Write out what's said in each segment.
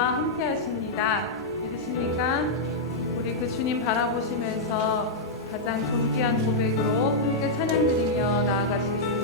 우리와 함께 하십니다. 믿으십니까? 우리 그 주님 바라보시면서 가장 존귀한 고백으로 함께 찬양드리며 나아가시겠습니다.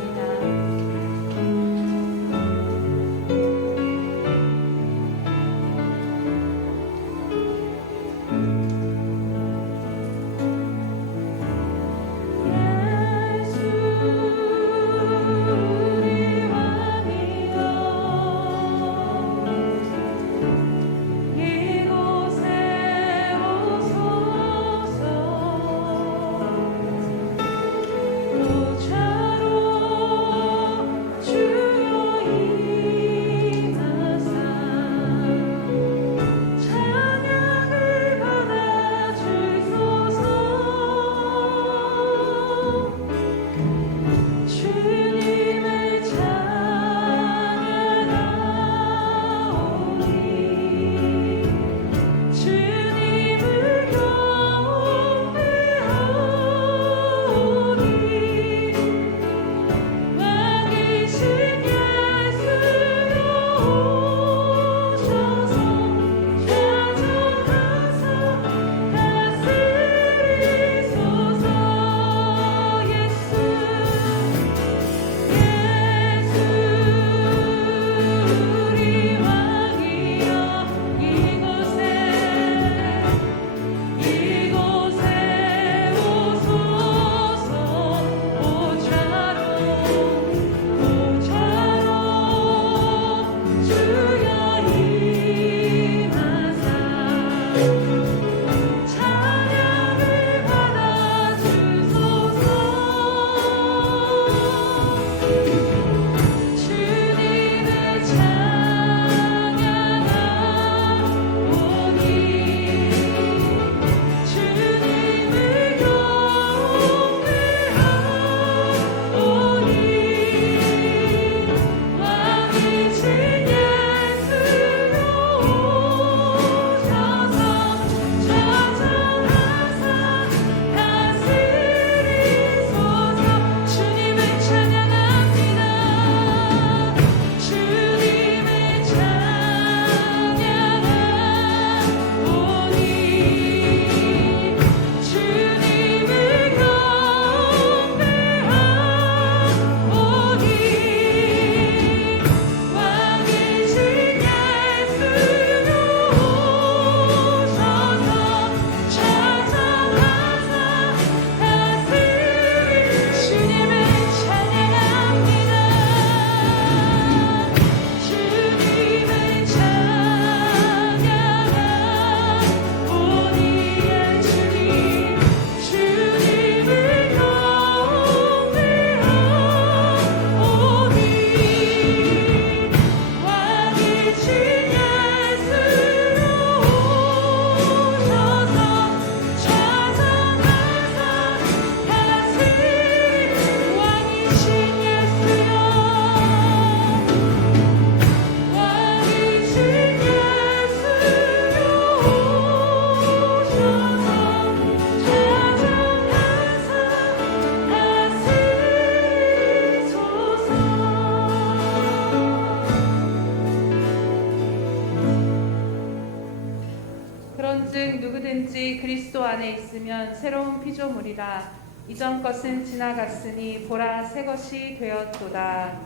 그런즉 누구든지 그리스도 안에 있으면 새로운 피조물이라. 이전 것은 지나갔으니 보라 새 것이 되었도다.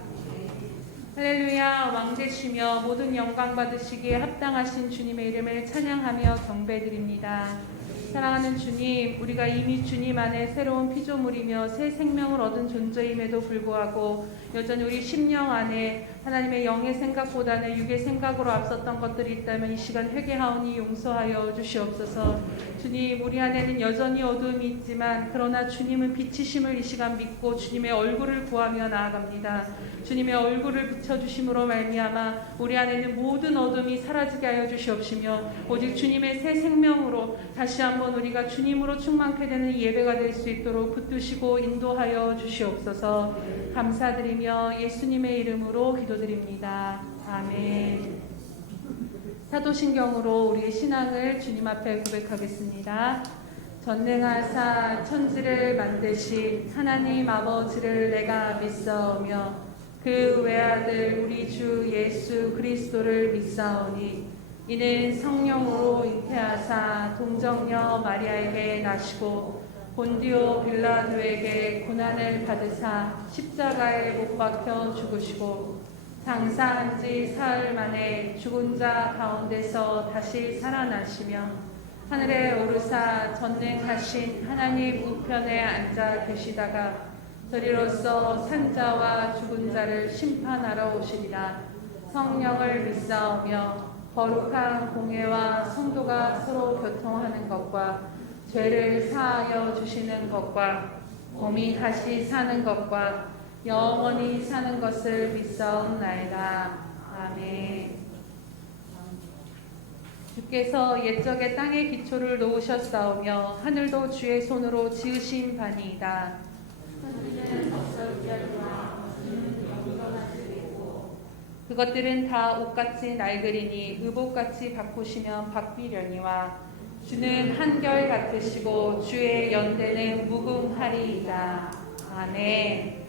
할렐루야. 왕되시며 모든 영광 받으시기에 합당하신 주님의 이름을 찬양하며 경배드립니다. 사랑하는 주님, 우리가 이미 주님 안에 새로운 피조물이며 새 생명을 얻은 존재임에도 불구하고 여전히 우리 심령 안에 하나님의 영의 생각보다는 육의 생각으로 앞섰던 것들이 있다면 이 시간 회개하오니 용서하여 주시옵소서. 주님, 우리 안에는 여전히 어두움이 있지만 그러나 주님은 빛이심을 이 시간 믿고 주님의 얼굴을 구하며 나아갑니다. 주님의 얼굴을 비춰주심으로 말미암아 우리 안에 있는 모든 어둠이 사라지게 하여 주시옵시며 오직 주님의 새 생명으로 다시 한번 우리가 주님으로 충만케 되는 예배가 될 수 있도록 붙드시고 인도하여 주시옵소서. 감사드리며 예수님의 이름으로 기도드립니다. 아멘. 사도신경으로 우리의 신앙을 주님 앞에 고백하겠습니다. 전능하사 천지를 만드신 하나님 아버지를 내가 믿사오며 그 외아들 우리 주 예수 그리스도를 믿사오니 이는 성령으로 잉태하사 동정녀 마리아에게 나시고 본디오 빌라도에게 고난을 받으사 십자가에 못 박혀 죽으시고 장사한 지 사흘 만에 죽은 자 가운데서 다시 살아나시며 하늘에 오르사 전능하신 하나님 우편에 앉아 계시다가 저리로서 산자와 죽은 자를 심판하러 오시리라. 성령을 믿사오며 거룩한 공예와 성도가 서로 교통하는 것과 죄를 사하여 주시는 것과 몸이 다시 사는 것과 영원히 사는 것을 믿사옵나이다. 아멘. 주께서 옛적에 땅의 기초를 놓으셨사오며 하늘도 주의 손으로 지으신 바니이다. 그것들은 다 옷같이 낡으리니 의복같이 바꾸시면 바뀌려니와 주는 한결 같으시고 주의 연대는 무궁하리이다. 아멘.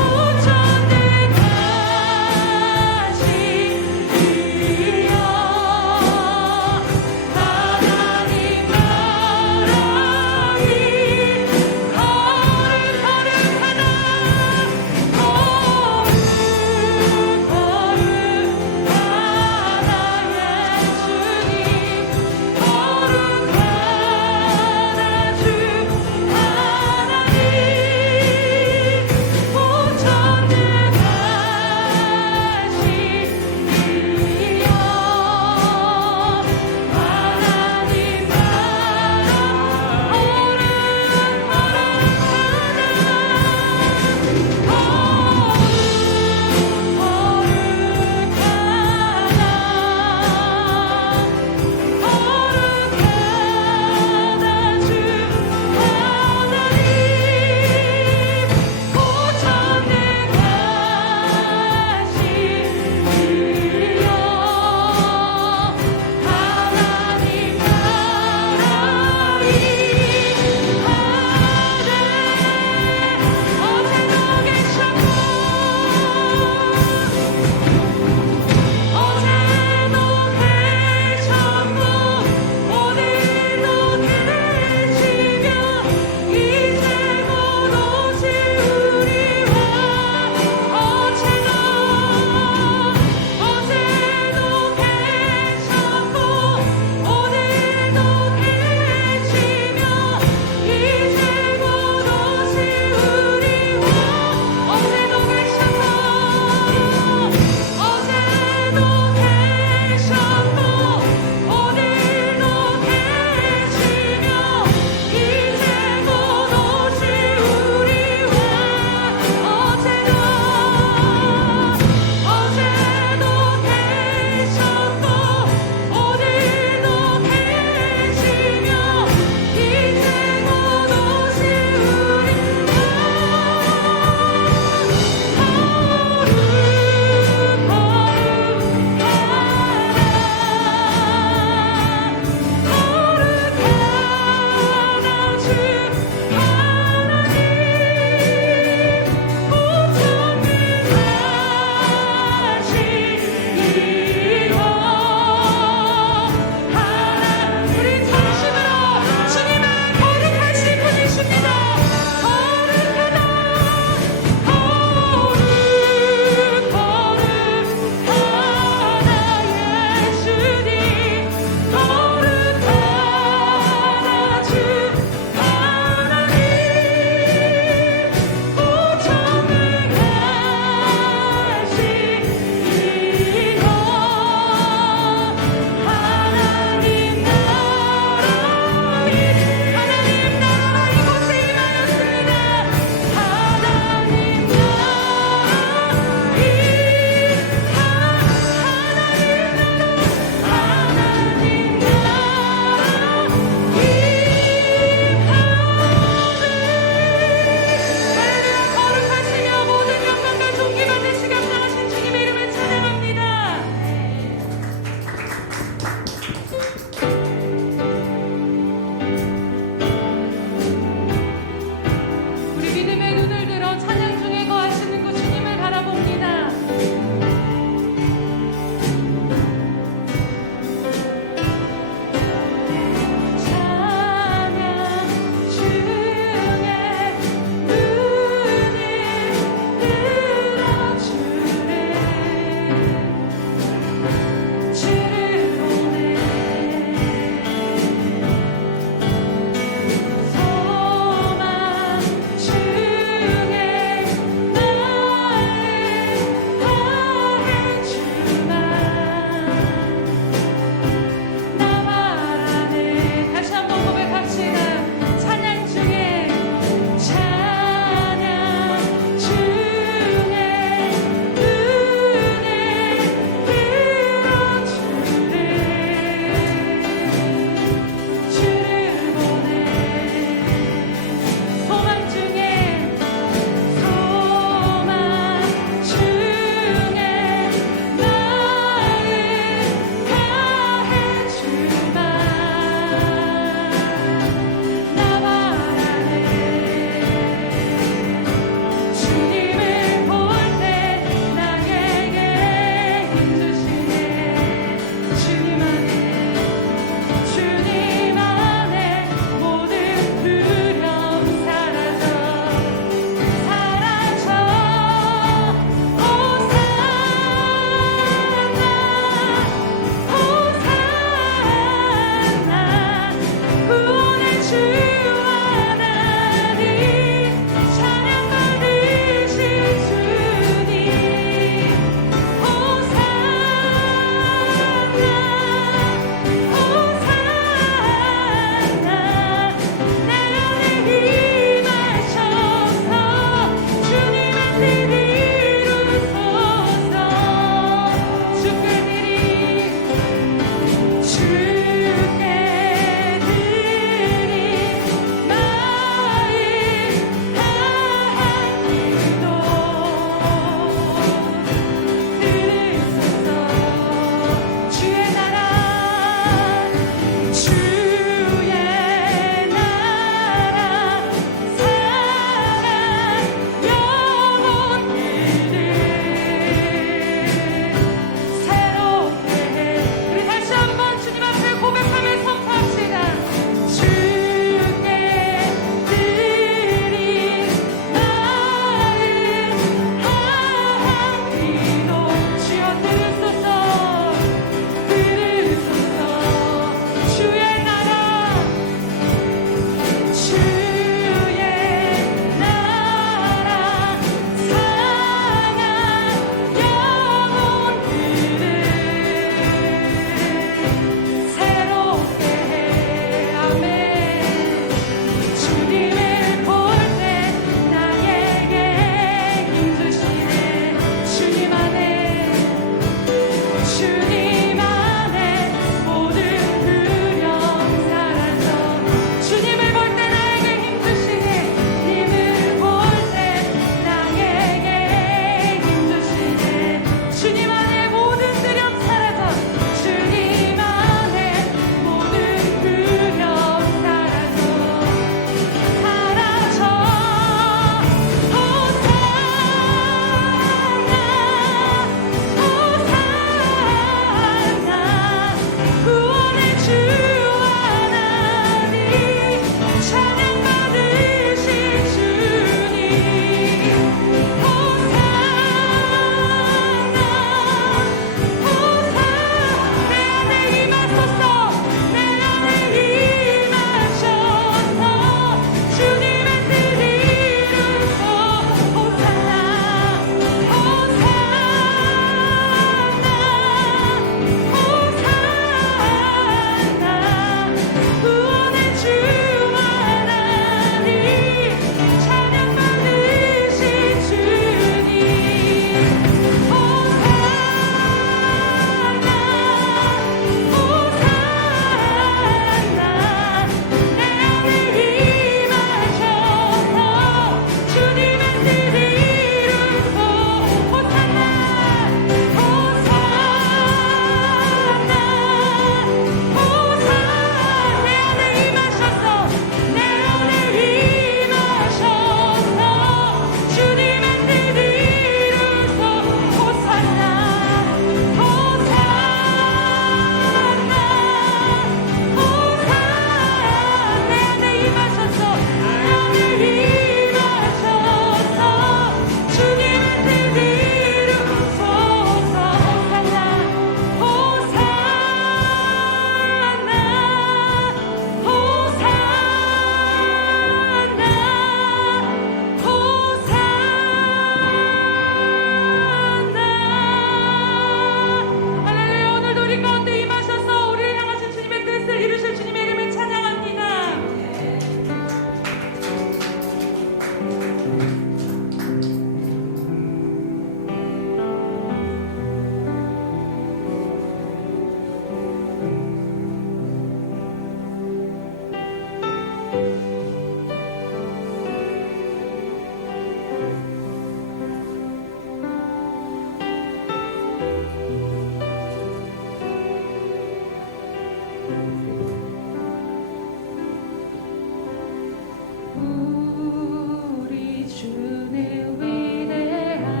우리 주는 위대하며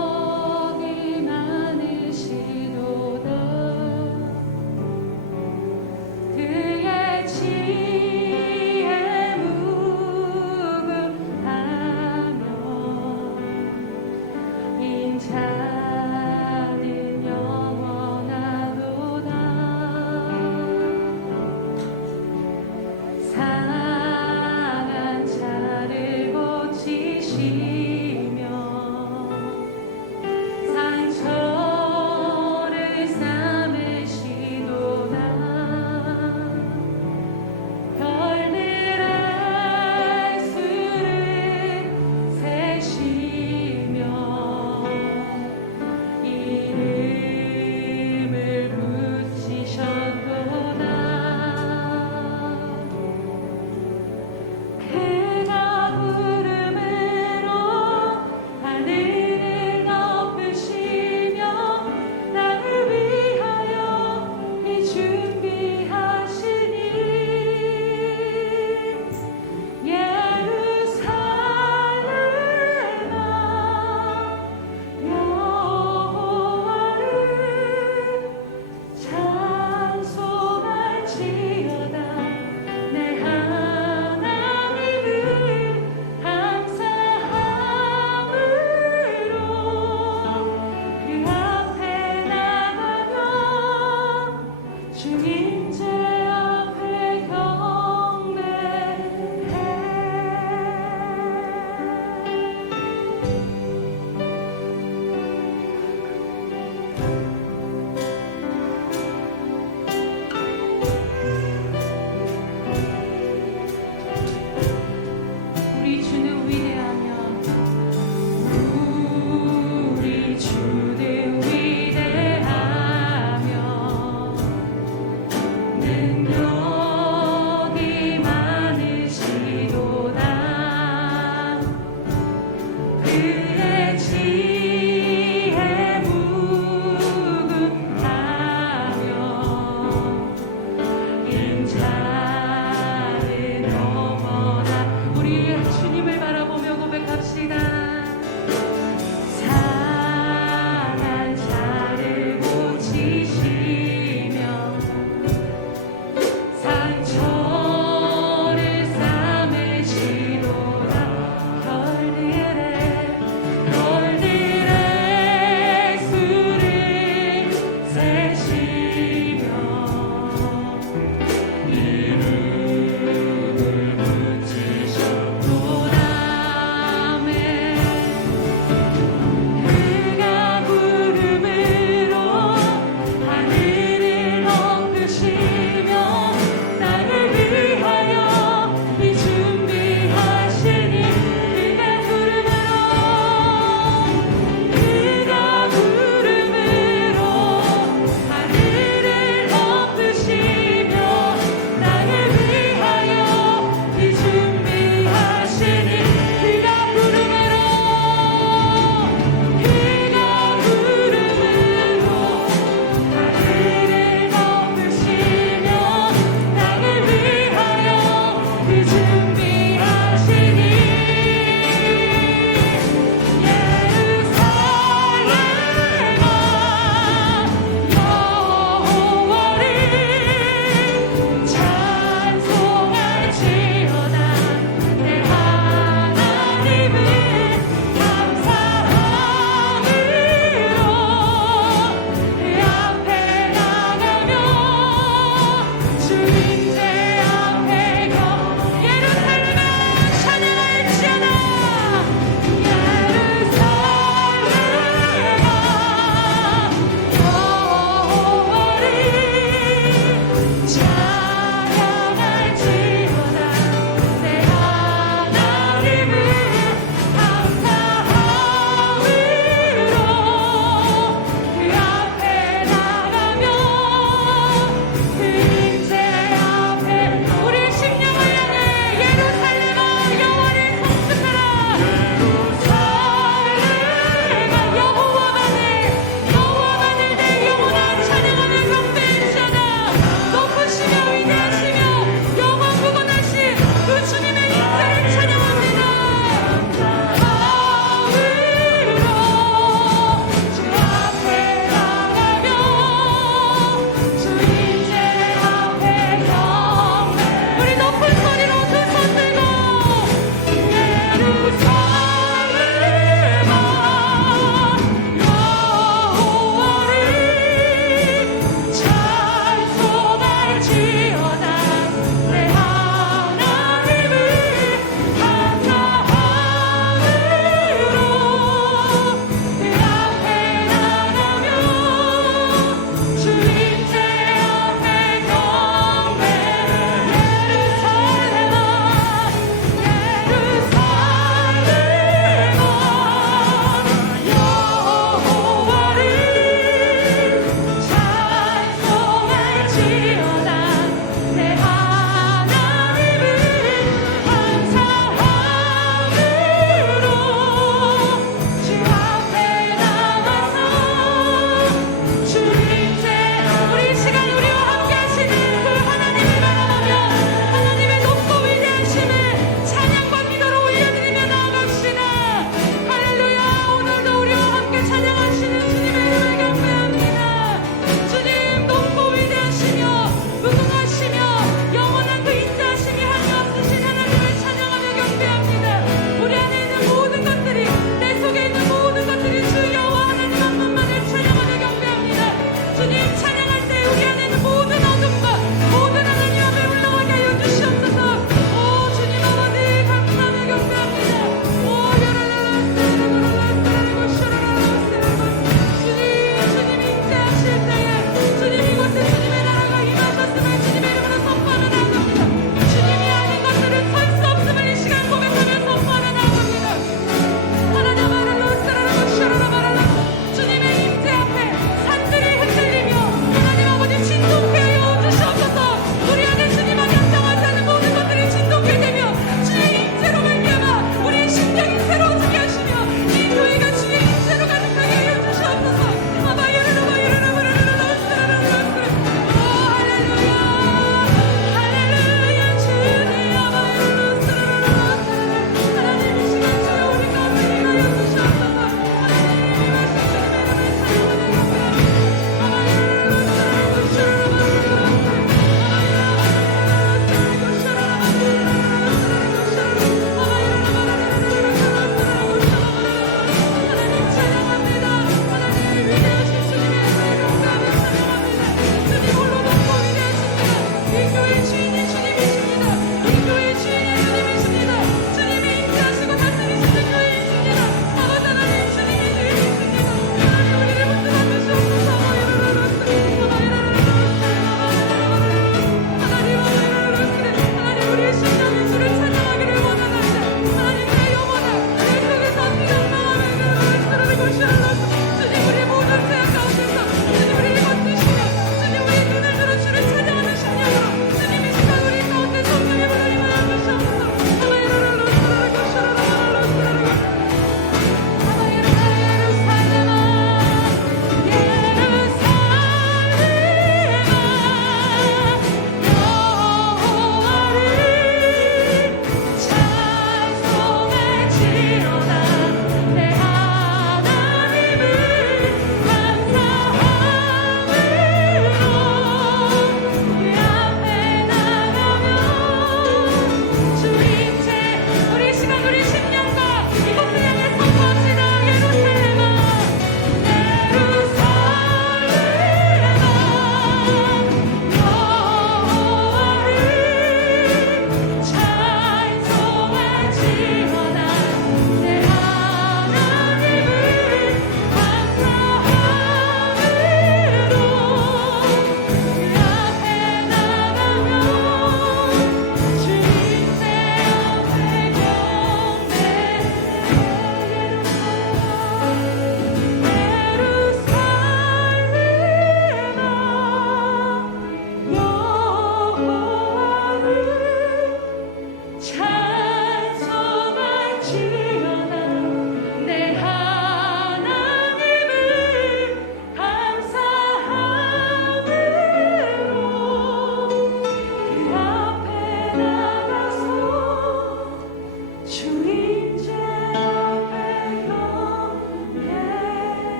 능력이 많으시도다. 그의 지혜 무궁하며 인자는 영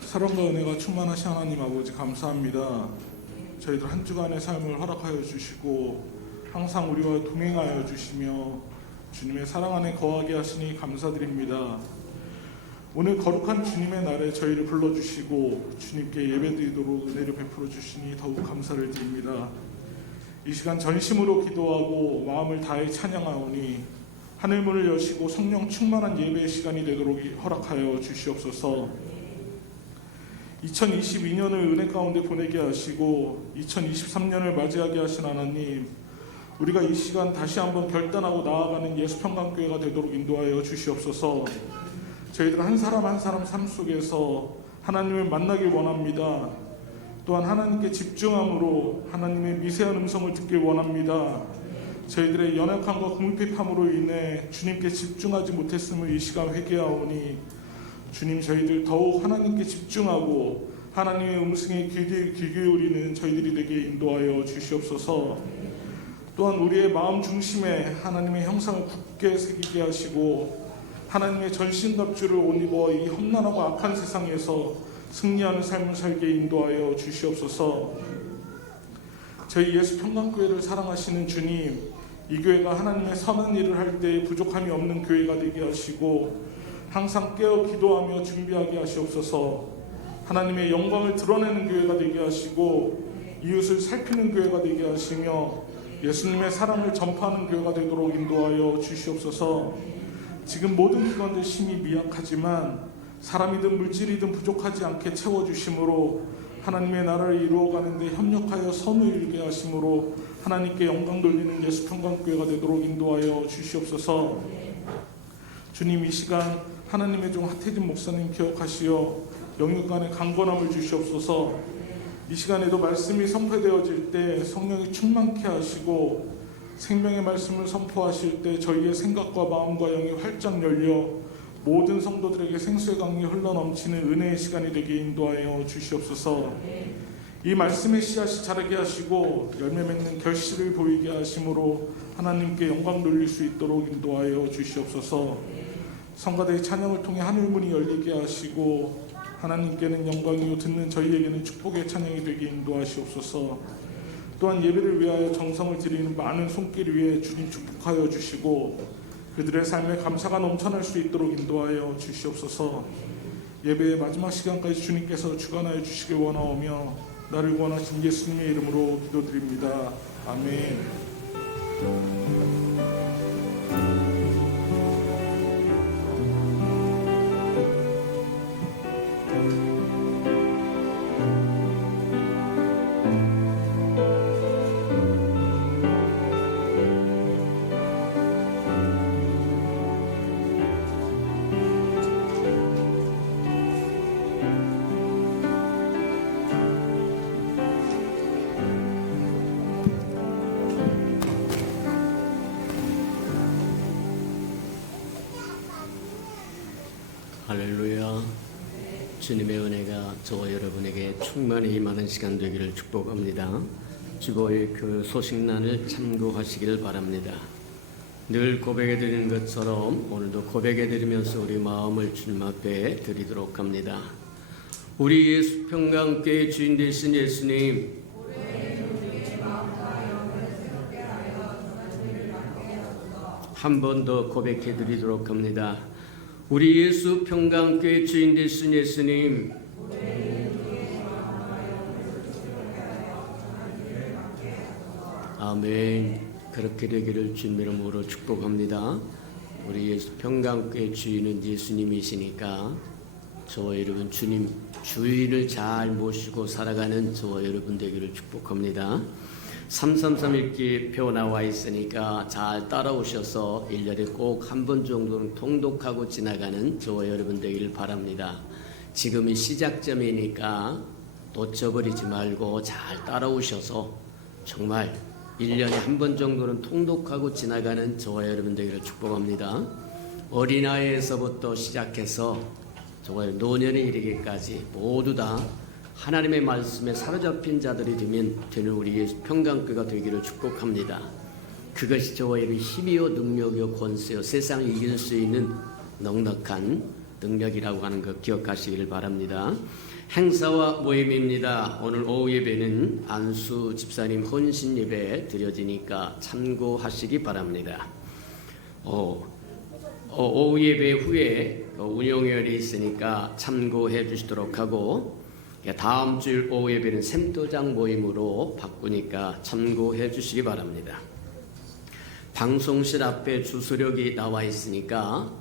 사랑과 은혜가 충만하신 하나님 아버지 감사합니다. 저희들 한 주간의 삶을 허락하여 주시고 항상 우리와 동행하여 주시며 주님의 사랑 안에 거하게 하시니 감사드립니다. 오늘 거룩한 주님의 날에 저희를 불러주시고 주님께 예배드리도록 은혜를 베풀어 주시니 더욱 감사를 드립니다. 이 시간 전심으로 기도하고 마음을 다해 찬양하오니 하늘문을 여시고 성령 충만한 예배의 시간이 되도록 허락하여 주시옵소서. 2022년을 은혜 가운데 보내게 하시고 2023년을 맞이하게 하신 하나님, 우리가 이 시간 다시 한번 결단하고 나아가는 예수평강교회가 되도록 인도하여 주시옵소서. 저희들 한 사람 한 사람 삶 속에서 하나님을 만나길 원합니다. 또한 하나님께 집중함으로 하나님의 미세한 음성을 듣길 원합니다. 저희들의 연약함과 궁핍함으로 인해 주님께 집중하지 못했음을 이 시간 회개하오니 주님, 저희들 더욱 하나님께 집중하고 하나님의 음성에 귀 기울이는 저희들이 되게 인도하여 주시옵소서. 또한 우리의 마음 중심에 하나님의 형상을 굳게 새기게 하시고 하나님의 전신갑주를 옷 입어 이 험난하고 악한 세상에서 승리하는 삶을 살게 인도하여 주시옵소서. 저희 예수평강교회를 사랑하시는 주님, 이 교회가 하나님의 선한 일을 할 때 부족함이 없는 교회가 되게 하시고 항상 깨어 기도하며 준비하게 하시옵소서. 하나님의 영광을 드러내는 교회가 되게 하시고 이웃을 살피는 교회가 되게 하시며 예수님의 사랑을 전파하는 교회가 되도록 인도하여 주시옵소서. 지금 모든 기관들 심히 미약하지만 사람이든 물질이든 부족하지 않게 채워주심으로 하나님의 나라를 이루어가는 데 협력하여 선을 이루게 하심으로 하나님께 영광 돌리는 예수평강교회가 되도록 인도하여 주시옵소서. 주님, 이 시간 하나님의 종 하태진 목사님 기억하시어 영육간의 강건함을 주시옵소서. 이 시간에도 말씀이 선포되어질 때 성령이 충만케 하시고 생명의 말씀을 선포하실 때 저희의 생각과 마음과 영이 활짝 열려 모든 성도들에게 생수의 강이 흘러넘치는 은혜의 시간이 되게 인도하여 주시옵소서. 이 말씀의 씨앗이 자라게 하시고 열매 맺는 결실을 보이게 하심으로 하나님께 영광 돌릴 수 있도록 인도하여 주시옵소서. 성가대의 찬양을 통해 하늘문이 열리게 하시고 하나님께는 영광이요 듣는 저희에게는 축복의 찬양이 되게 인도하시옵소서. 또한 예배를 위하여 정성을 들이는 많은 손길 위에 주님 축복하여 주시고 그들의 삶에 감사가 넘쳐날 수 있도록 인도하여 주시옵소서. 예배의 마지막 시간까지 주님께서 주관하여 주시길 원하오며 나를 구원하신 예수님의 이름으로 기도드립니다. 아멘. 할렐루야. 주님의 은혜가 저와 여러분에게 충만히 임하는 시간 되기를 축복합니다. 주보의 그 소식란을 참고하시기를 바랍니다. 늘 고백해 드리는 것처럼 오늘도 고백해 드리면서 우리 마음을 주님 앞에 드리도록 합니다. 우리 예수평강교회 주인 되신 예수님, 한 번 더 고백해 드리도록 합니다. 우리 예수평강교회 주인 되신 예수님, 아멘. 그렇게 되기를 주님 이름으로 축복합니다. 우리 예수평강교회 주인은 예수님이시니까 저와 여러분 주님 주인을 잘 모시고 살아가는 저와 여러분 되기를 축복합니다. 333 읽기 표 나와 있으니까 잘 따라오셔서 1년에 꼭 한 번 정도는 통독하고 지나가는 저와 여러분 되기를 바랍니다. 지금이 시작점이니까 놓쳐버리지 말고 잘 따라오셔서 정말 1년에 한 번 정도는 통독하고 지나가는 저와 여러분 되기를 축복합니다. 어린아이에서부터 시작해서 저와 노년에 이르기까지 모두 다 하나님의 말씀에 사로잡힌 자들이 되는 우리 예수평강교회가 되기를 축복합니다. 그것이 저와 여러분의 힘이요 능력이요 권세요 세상을 이길 수 있는 넉넉한 능력이라고 하는 거 기억하시기를 바랍니다. 행사와 모임입니다. 오늘 오후 예배는 안수 집사님 혼신 예배 드려지니까 참고하시기 바랍니다. 오후 예배 후에 운영회원이 있으니까 참고해 주시도록 하고, 다음 주일 오후 예배는 샘도장 모임으로 바꾸니까 참고해 주시기 바랍니다. 방송실 앞에 주소력이 나와 있으니까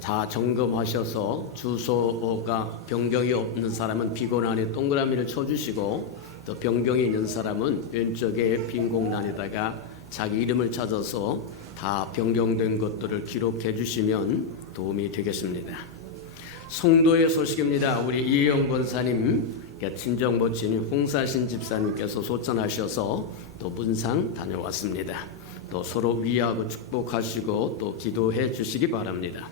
다 점검하셔서 주소가 변경이 없는 사람은 비공란에 동그라미를 쳐주시고, 또 변경이 있는 사람은 왼쪽에 빈 공란에다가 자기 이름을 찾아서 다 변경된 것들을 기록해 주시면 도움이 되겠습니다. 송도의 소식입니다. 우리 이혜영 권사님, 친정 모친인 홍사신 집사님께서 소천하셔서 또 문상 다녀왔습니다. 또 서로 위하고 축복하시고 또 기도해 주시기 바랍니다.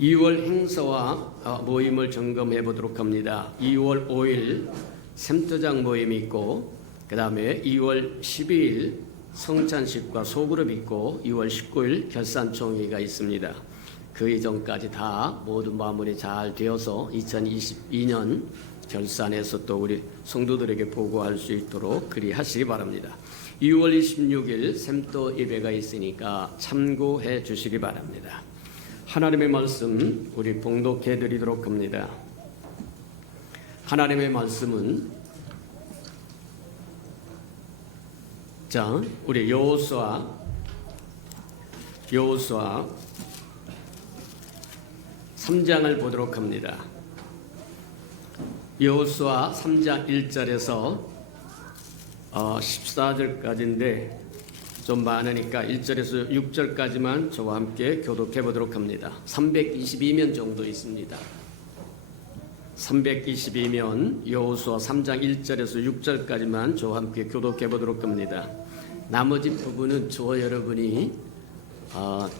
2월 행사와 모임을 점검해 보도록 합니다. 2월 5일 샘도장 모임이 있고, 그 다음에 2월 12일 성찬식과 소그룹 있고, 2월 19일 결산총회가 있습니다. 그 이전까지 다 모든 마무리 잘 되어서 2022년 결산해서 또 우리 성도들에게 보고할 수 있도록 그리하시기 바랍니다. 2월 26일 샘도 예배가 있으니까 참고해 주시기 바랍니다. 하나님의 말씀 우리 봉독해 드리도록 합니다. 하나님의 말씀은 우리 여호수아 3장을 보도록 합니다. 여호수아 3장 1절에서 14절까지인데 좀 많으니까 1절에서 6절까지만 저와 함께 교독해 보도록 합니다. 322면 정도 있습니다. 322면 여호수아 3장 1절에서 6절까지만 저와 함께 교독해 보도록 합니다. 나머지 부분은 저와 여러분이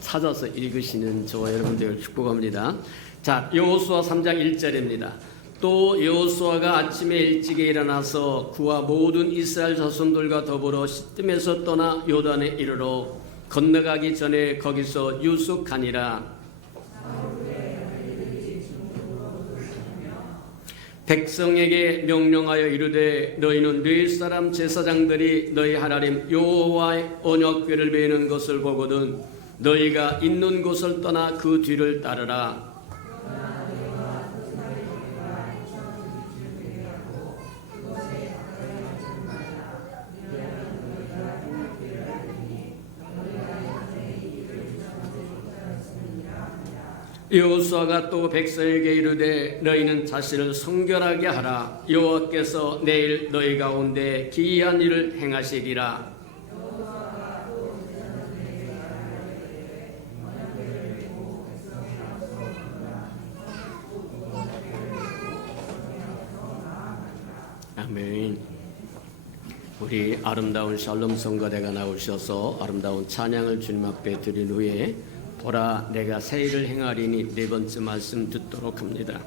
찾아서 읽으시는 저와 여러분들을 축복합니다. 자, 여호수아 3장 1절입니다. 또 여호수아가 아침에 일찍이 일어나서 그와 모든 이스라엘 자손들과 더불어 시뜸에서 떠나 요단에 이르러 건너가기 전에 거기서 유숙하니라. 백성에게 명령하여 이르되 너희는 네 사람 제사장들이 너희 하나님 여호와의 언약궤를 메는 것을 보거든 너희가 있는 곳을 떠나 그 뒤를 따르라. 여호수아가 또 백성에게 이르되 너희는 자신을 성결하게 하라. 여호와께서 내일 너희 가운데 기이한 일을 행하시리라. 아멘. 우리 아름다운 샬롬 성가대가 나오셔서 아름다운 찬양을 주님 앞에 드린 후에 보라 내가 새 일을 행하리니 네 번째 말씀 듣도록 합니다.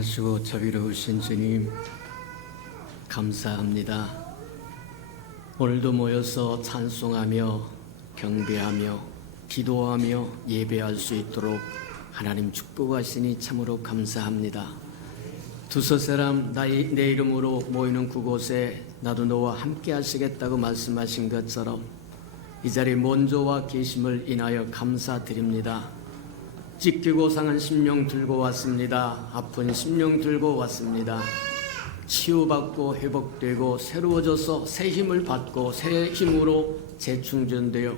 사랑하시고 자비로우신 주님, 감사합니다. 오늘도 모여서 찬송하며 경배하며 기도하며 예배할 수 있도록 하나님 축복하시니 참으로 감사합니다. 두서 사람 내 이름으로 모이는 그곳에 나도 너와 함께 하시겠다고 말씀하신 것처럼 이 자리에 먼저 와 계심을 인하여 감사드립니다. 찢기고 상한 심령 들고 왔습니다. 아픈 심령 들고 왔습니다. 치유받고 회복되고 새로워져서 새 힘을 받고 새 힘으로 재충전되어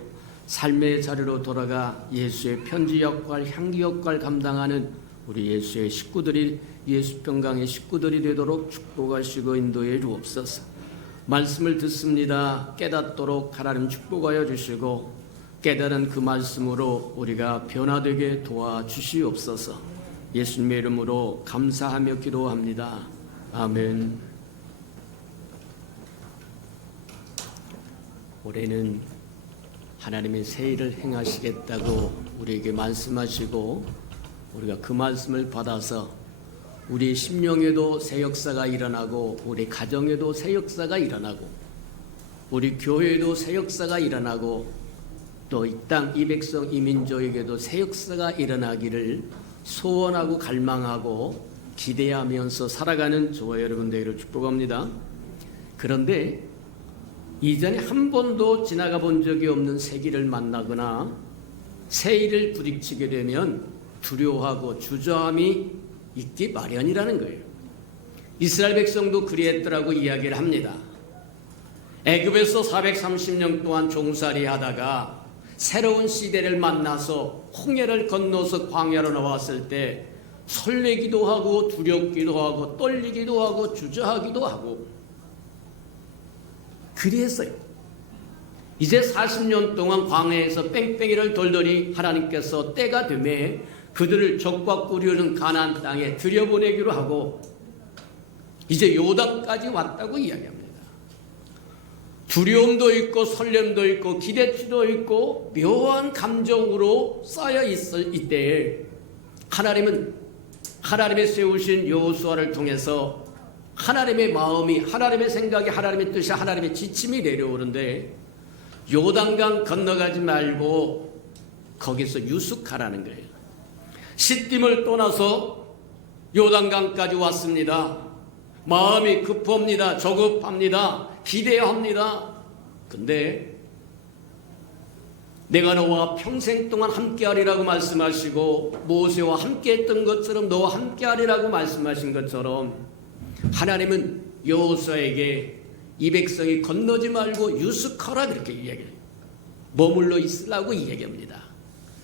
삶의 자리로 돌아가 예수의 편지 역할, 향기 역할 감당하는 우리 예수의 식구들이, 예수평강의 식구들이 되도록 축복하시고 인도해 주옵소서. 말씀을 듣습니다. 깨닫도록 하나님 축복하여 주시고 깨달은 그 말씀으로 우리가 변화되게 도와주시옵소서. 예수님의 이름으로 감사하며 기도합니다. 아멘. 올해는 하나님의 새 일을 행하시겠다고 우리에게 말씀하시고 우리가 그 말씀을 받아서 우리 심령에도 새 역사가 일어나고 우리 가정에도 새 역사가 일어나고 우리 교회에도 새 역사가 일어나고 또 이 땅, 이 백성, 이 민족에게도 새 역사가 일어나기를 소원하고 갈망하고 기대하면서 살아가는 저와 여러분들을 축복합니다. 그런데 이전에 한 번도 지나가 본 적이 없는 새 길을 만나거나 새 일을 부딪히게 되면 두려워하고 주저함이 있기 마련이라는 거예요. 이스라엘 백성도 그리했더라고 이야기를 합니다. 애굽에서 430년 동안 종살이 하다가 새로운 시대를 만나서 홍해를 건너서 광야로 나왔을 때 설레기도 하고 두렵기도 하고 떨리기도 하고 주저하기도 하고 그랬어요. 이제 40년 동안 광야에서 뺑뺑이를 돌더니 하나님께서 때가 되매 그들을 적과 꾸려는 가나안 땅에 들여보내기로 하고 이제 요단까지 왔다고 이야기합니다. 두려움도 있고 설렘도 있고 기대치도 있고 묘한 감정으로 쌓여 있을 이때에 하나님의 세우신 여호수아를 통해서 하나님의 마음이, 하나님의 생각이, 하나님의 뜻이, 하나님의 지침이 내려오는데 요단강 건너가지 말고 거기서 유숙하라는 거예요. 시딤을 떠나서 요단강까지 왔습니다. 마음이 급합니다. 조급합니다. 기대합니다. 근데 내가 너와 평생 동안 함께하리라고 말씀하시고 모세와 함께했던 것처럼 너와 함께하리라고 말씀하신 것처럼 하나님은 여호수아에게 이 백성이 건너지 말고 유숙하라 그렇게 이야기해요. 머물러 있으라고 이야기합니다.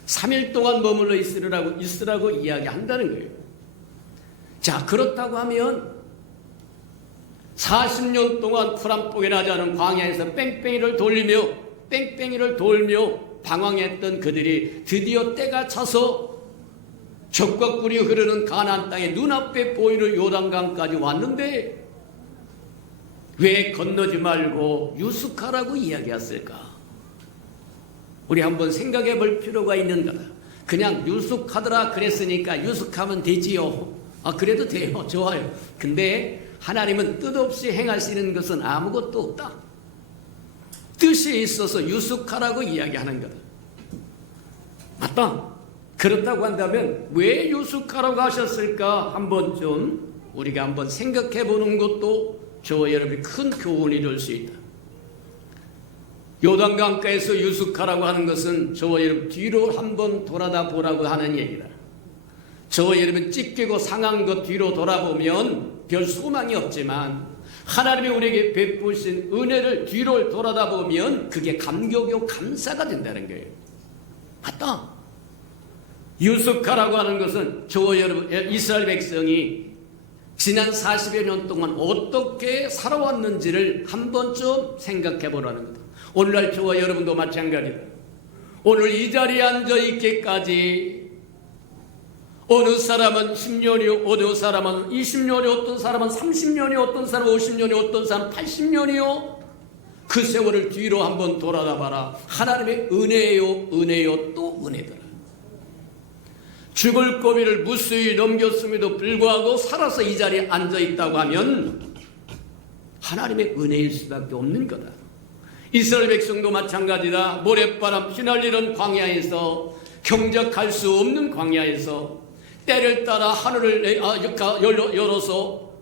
3일 동안 머물러 있으라고 이야기한다는 거예요. 자, 그렇다고 하면 40년 동안 풀한복이 나지 않은 광야에서 뺑뺑이를 돌며 방황했던 그들이 드디어 때가 차서 적과 꿀이 흐르는 가나안 땅에 눈앞에 보이는 요단강까지 왔는데 왜 건너지 말고 유숙하라고 이야기했을까? 우리 한번 생각해 볼 필요가 있는 거다. 그냥 유숙하더라 그랬으니까 유숙하면 되지요. 그래도 돼요. 좋아요. 근데 하나님은 뜻없이 행하시는 것은 아무것도 없다. 뜻이 있어서 유숙하라고 이야기하는 거다. 맞다. 그렇다고 한다면 왜 유숙하라고 하셨을까? 한번 좀 우리가 한번 생각해 보는 것도 저와 여러분이 큰 교훈이 될 수 있다. 요단강가에서 유숙하라고 하는 것은 저와 여러분 뒤로 한번 돌아다 보라고 하는 얘기다. 저와 여러분 찢기고 상한 것 뒤로 돌아보면 별 소망이 없지만 하나님이 우리에게 베푸신 은혜를 뒤로 돌아다 보면 그게 감격이요 감사가 된다는 거예요. 맞다. 유숙하라고 하는 것은 저와 여러분 이스라엘 백성이 지난 40여 년 동안 어떻게 살아왔는지를 한 번쯤 생각해 보라는 거다. 오늘날 저와 여러분도 마찬가지다. 오늘 이 자리에 앉아 있기까지 어느 사람은 10년이요, 어느 사람은 20년이요, 어떤 사람은 30년이요, 어떤 사람은 50년이요, 어떤 사람은 80년이요. 그 세월을 뒤로 한번 돌아다 봐라. 하나님의 은혜요, 은혜요, 또 은혜더라. 죽을 고비를 무수히 넘겼음에도 불구하고 살아서 이 자리에 앉아 있다고 하면 하나님의 은혜일 수밖에 없는 거다. 이스라엘 백성도 마찬가지다. 모래바람 휘날리는 광야에서 경작할 수 없는 광야에서 때를 따라 하늘을 열어서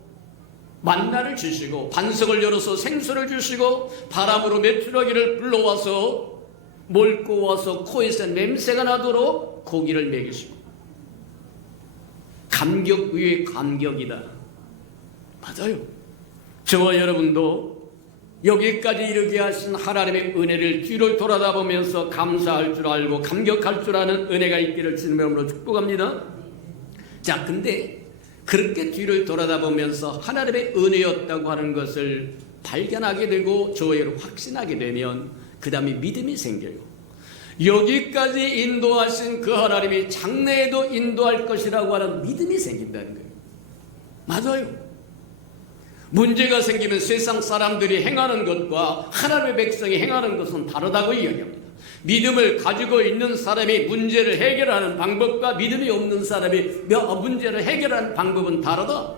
만나를 주시고 반석을 열어서 생수를 주시고 바람으로 메추라기를 불러와서 몰고 와서 코에서 냄새가 나도록 고기를 먹이시고 감격 위에 감격이다. 맞아요. 저와 여러분도 여기까지 이르게 하신 하나님의 은혜를 뒤를 돌아다 보면서 감사할 줄 알고 감격할 줄 아는 은혜가 있기를 주님의 이름으로 축복합니다. 자, 근데 그렇게 뒤를 돌아다 보면서 하나님의 은혜였다고 하는 것을 발견하게 되고 저와 여러분 확신하게 되면 그 다음에 믿음이 생겨요. 여기까지 인도하신 그 하나님이 장래에도 인도할 것이라고 하는 믿음이 생긴다는 거예요. 맞아요. 문제가 생기면 세상 사람들이 행하는 것과 하나님의 백성이 행하는 것은 다르다고 이야기합니다. 믿음을 가지고 있는 사람이 문제를 해결하는 방법과 믿음이 없는 사람이 문제를 해결하는 방법은 다르다.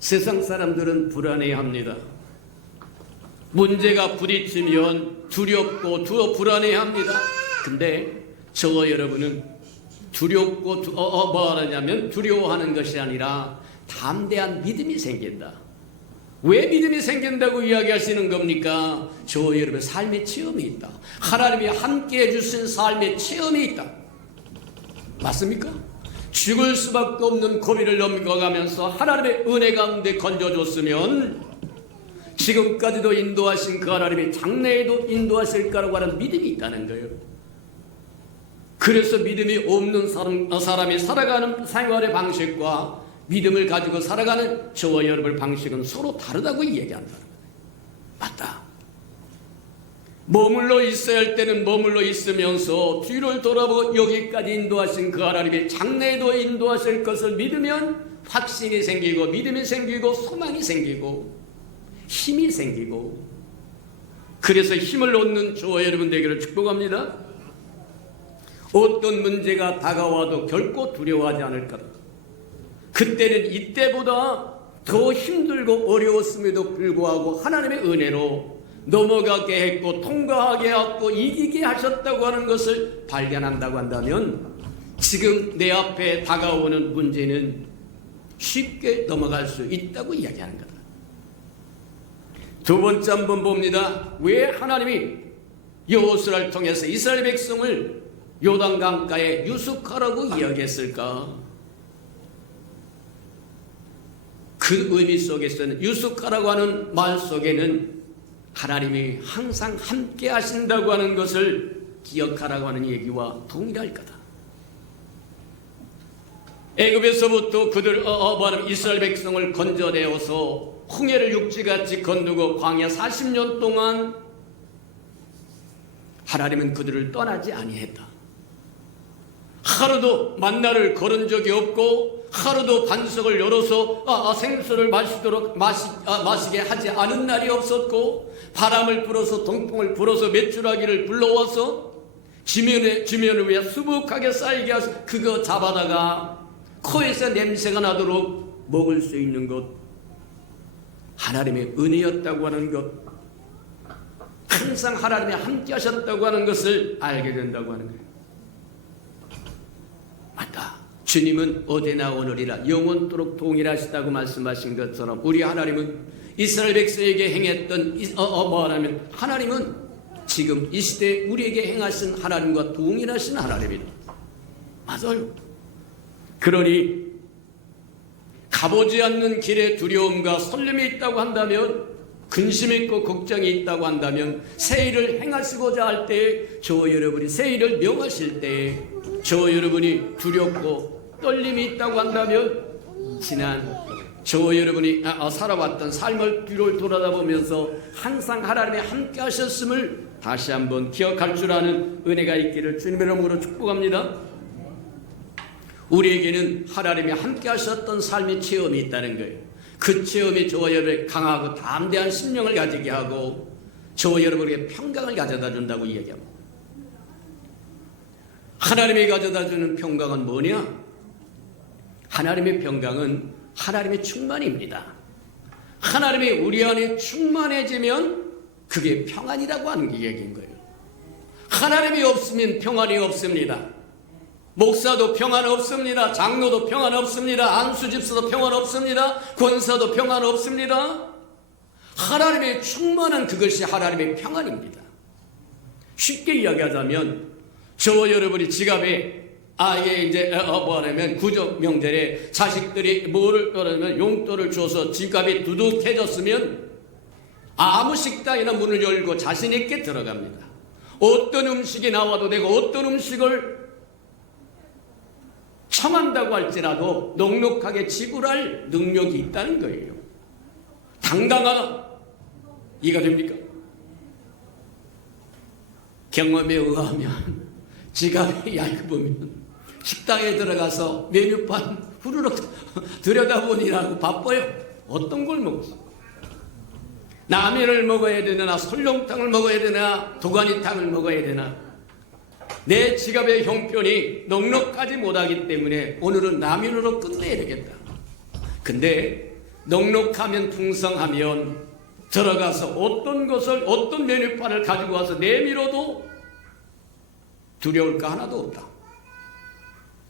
세상 사람들은 불안해합니다. 문제가 부딪히면 두렵고 불안해합니다. 근데 저와 여러분은 두렵고 두려워하는 것이 아니라 담대한 믿음이 생긴다. 왜 믿음이 생긴다고 이야기하시는 겁니까? 저와 여러분 삶의 체험이 있다. 하나님이 함께 해주신 삶의 체험이 있다. 맞습니까? 죽을 수밖에 없는 고비를 넘겨가면서 하나님의 은혜 가운데 건져줬으면 지금까지도 인도하신 그 하나님이 장래에도 인도하실 거라고 하는 믿음이 있다는 거예요. 그 그래서 믿음이 없는 사람이 살아가는 생활의 방식과 믿음을 가지고 살아가는 저와 여러분의 방식은 서로 다르다고 이야기한다. 맞다. 머물러 있어야 할 때는 머물러 있으면서 뒤를 돌아보고 여기까지 인도하신 그 하나님의 장래에도 인도하실 것을 믿으면 확신이 생기고 믿음이 생기고 소망이 생기고 힘이 생기고, 그래서 힘을 얻는 저와 여러분 되기를 축복합니다. 어떤 문제가 다가와도 결코 두려워하지 않을 거다. 그때는 이때보다 더 힘들고 어려웠음에도 불구하고 하나님의 은혜로 넘어가게 했고 통과하게 했고 이기게 하셨다고 하는 것을 발견한다고 한다면 지금 내 앞에 다가오는 문제는 쉽게 넘어갈 수 있다고 이야기하는 거다. 두 번째 한번 봅니다. 왜 하나님이 여호수아를 통해서 이스라엘 백성을 요단강가에 유숙하라고 이야기했을까? 그 의미 속에서는 유숙하라고 하는 말 속에는 하나님이 항상 함께 하신다고 하는 것을 기억하라고 하는 얘기와 동일할 거다. 애굽에서부터 그들 이스라엘 백성을 건져내어서 홍해를 육지같이 건너고 광야 40년 동안 하나님은 그들을 떠나지 아니했다. 하루도 만나를 걸은 적이 없고 하루도 반석을 열어서 생수를 마시게 하지 않은 날이 없었고, 바람을 불어서 동풍을 불어서 메추라기를 불러와서 지면 위에 수북하게 쌓이게 해서 그거 잡아다가 코에서 냄새가 나도록 먹을 수 있는 것, 하나님의 은혜였다고 하는 것, 항상 하나님이 함께 하셨다고 하는 것을 알게 된다고 하는 거예요. 맞다. 주님은 어제나 오늘이라 영원토록 동일하시다고 말씀하신 것처럼 우리 하나님은 이스라엘 백성에게 행했던 뭐하냐면 하나님은 지금 이 시대에 우리에게 행하신 하나님과 동일하신 하나님이다. 맞아요. 그러니 가보지 않는 길에 두려움과 설렘이 있다고 한다면, 근심 있고 걱정이 있다고 한다면, 새 일을 행하시고자 할 때, 저와 여러분이 새 일을 명하실 때 저와 여러분이 두렵고 떨림이 있다고 한다면, 지난 저와 여러분이 살아왔던 삶을 뒤를 돌아다보면서 항상 하나님이 함께 하셨음을 다시 한번 기억할 줄 아는 은혜가 있기를 주님의 이름으로 축복합니다. 우리에게는 하나님이 함께 하셨던 삶의 체험이 있다는 거예요. 그 체험이 저와 여러분의 강하고 담대한 심령을 가지게 하고 저와 여러분에게 평강을 가져다 준다고 이야기합니다. 하나님이 가져다 주는 평강은 뭐냐? 하나님의 평강은 하나님의 충만입니다. 하나님이 우리 안에 충만해지면 그게 평안이라고 하는 게 얘기인 거예요. 하나님이 없으면 평안이 없습니다. 목사도 평안 없습니다. 장로도 평안 없습니다. 안수집사도 평안 없습니다. 권사도 평안 없습니다. 하나님의 충만한 그것이 하나님의 평안입니다. 쉽게 이야기하자면 저와 여러분이 지갑에 뭐하냐면 구정 명절에 자식들이 뭐를 그러면 용돈을 줘서 지갑이 두둑해졌으면 아무 식당이나 문을 열고 자신 있게 들어갑니다. 어떤 음식이 나와도 되고 어떤 음식을 청한다고 할지라도 넉넉하게 지불할 능력이 있다는 거예요. 당당하다. 이해가 됩니까? 경험에 의하면 지갑이 얇으면 식당에 들어가서 메뉴판 후루룩 들여다보느라고 바빠요. 어떤 걸 먹지? 라면을 먹어야 되나, 설렁탕을 먹어야 되나, 도가니탕을 먹어야 되나. 내 지갑의 형편이 넉넉하지 못하기 때문에 오늘은 라면으로 끝내야 되겠다. 근데 넉넉하면 풍성하면 들어가서 어떤 것을 어떤 메뉴판을 가지고 와서 내밀어도 두려울 거 하나도 없다.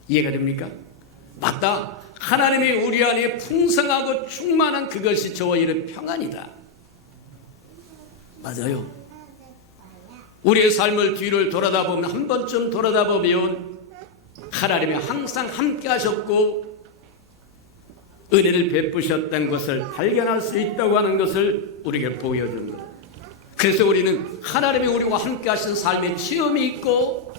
이해가 됩니까? 맞다. 하나님이 우리 안에 풍성하고 충만한 그것이 저와 이런 평안이다. 맞아요. 우리의 삶을 뒤를 돌아다보면, 한 번쯤 돌아다보면 하나님이 항상 함께 하셨고 은혜를 베푸셨다는 것을 발견할 수 있다고 하는 것을 우리에게 보여줍니다. 그래서 우리는 하나님이 우리와 함께 하신 삶의 체험이 있고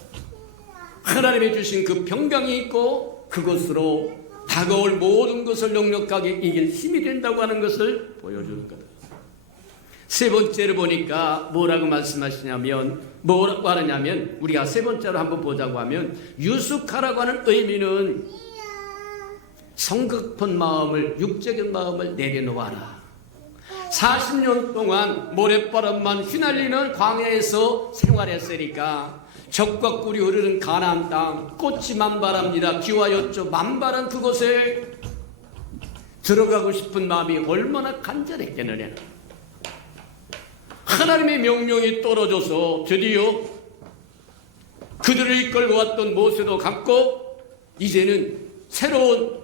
하나님이 주신 그 평강이 있고 그것으로 다가올 모든 것을 넉넉하게 이길 힘이 된다고 하는 것을 보여주는 거다. 세 번째로 보니까 뭐라고 말씀하시냐면, 뭐라고 하느냐면, 우리가 세 번째로 한번 보자고 하면, 유숙하라고 하는 의미는 성급한 마음을, 육적인 마음을 내려놓아라. 40년 동안 모래바람만 휘날리는 광야에서 생활했으니까 적과 꿀이 흐르는 가나안 땅, 꽃이 만발합니다. 기와였죠. 만발한 그곳에 들어가고 싶은 마음이 얼마나 간절했겠느냐. 하나님의 명령이 떨어져서 드디어 그들을 이끌고 왔던 모세도 갔고, 이제는 새로운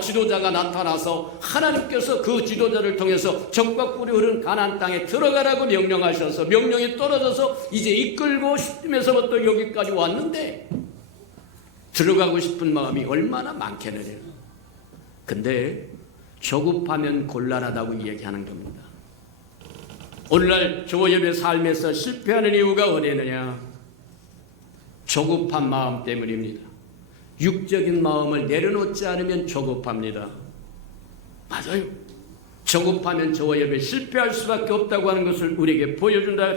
지도자가 나타나서 하나님께서 그 지도자를 통해서 적과 꿀이 흐르는 가나안 땅에 들어가라고 명령하셔서 명령이 떨어져서 이제 이끌고 싶으면서부터 여기까지 왔는데 들어가고 싶은 마음이 얼마나 많겠느냐. 근데 조급하면 곤란하다고 이야기하는 겁니다. 오늘날 조업의 삶에서 실패하는 이유가 어디느냐? 조급한 마음 때문입니다. 육적인 마음을 내려놓지 않으면 조급합니다. 맞아요. 조급하면 조업에 실패할 수밖에 없다고 하는 것을 우리에게 보여준다.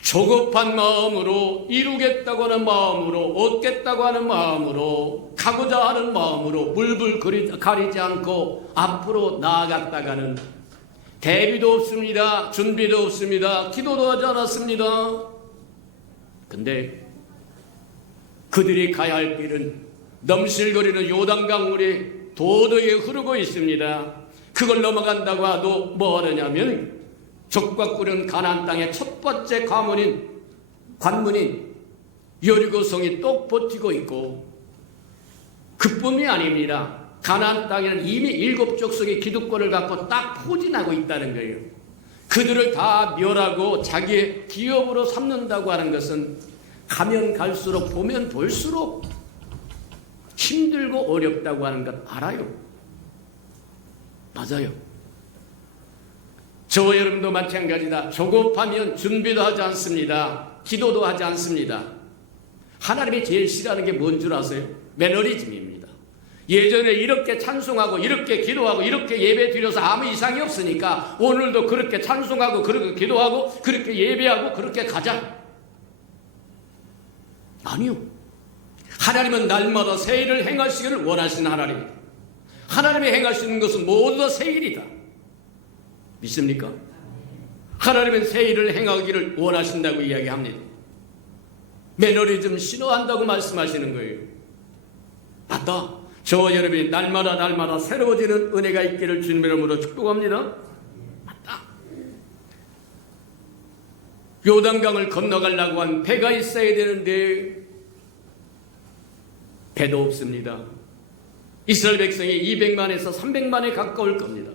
조급한 마음으로, 이루겠다고 하는 마음으로, 얻겠다고 하는 마음으로, 가고자 하는 마음으로 물불 가리지 않고 앞으로 나아갔다가는 대비도 없습니다. 준비도 없습니다. 기도도 하지 않았습니다. 근데 그들이 가야 할 길은 넘실거리는 요단강물이 도도히 흐르고 있습니다. 그걸 넘어간다고 해도 뭐 하느냐면 적과 꿀은 가나안 땅의 첫 번째 관문인 여리고성이 똑 버티고 있고, 그뿐이 아닙니다. 가나안 땅에는 이미 7족속의 기득권을 갖고 딱 포진하고 있다는 거예요. 그들을 다 멸하고 자기의 기업으로 삼는다고 하는 것은 가면 갈수록, 보면 볼수록 힘들고 어렵다고 하는 것 알아요. 맞아요. 저 여러분도 마찬가지다. 조급하면 준비도 하지 않습니다. 기도도 하지 않습니다. 하나님이 제일 싫어하는 게 뭔 줄 아세요? 매너리즘입니다. 예전에 이렇게 찬송하고 이렇게 기도하고 이렇게 예배 드려서 아무 이상이 없으니까 오늘도 그렇게 찬송하고 그렇게 기도하고 그렇게 예배하고 그렇게 가자. 아니요. 하나님은 날마다 새 일을 행하시기를 원하시는 하나님입니다. 하나님이 행하시는 것은 모두 다 새 일이다. 믿습니까? 하나님은 새 일을 행하기를 원하신다고 이야기합니다. 매너리즘 싫어한다고 말씀하시는 거예요. 맞다. 저와 여러분이 날마다 새로워지는 은혜가 있기를 주님의 이름으로 축복합니다. 맞다. 요단강을 건너가려고 한 배가 있어야 되는데 배도 없습니다. 이스라엘 백성이 200만에서 300만에 가까울 겁니다.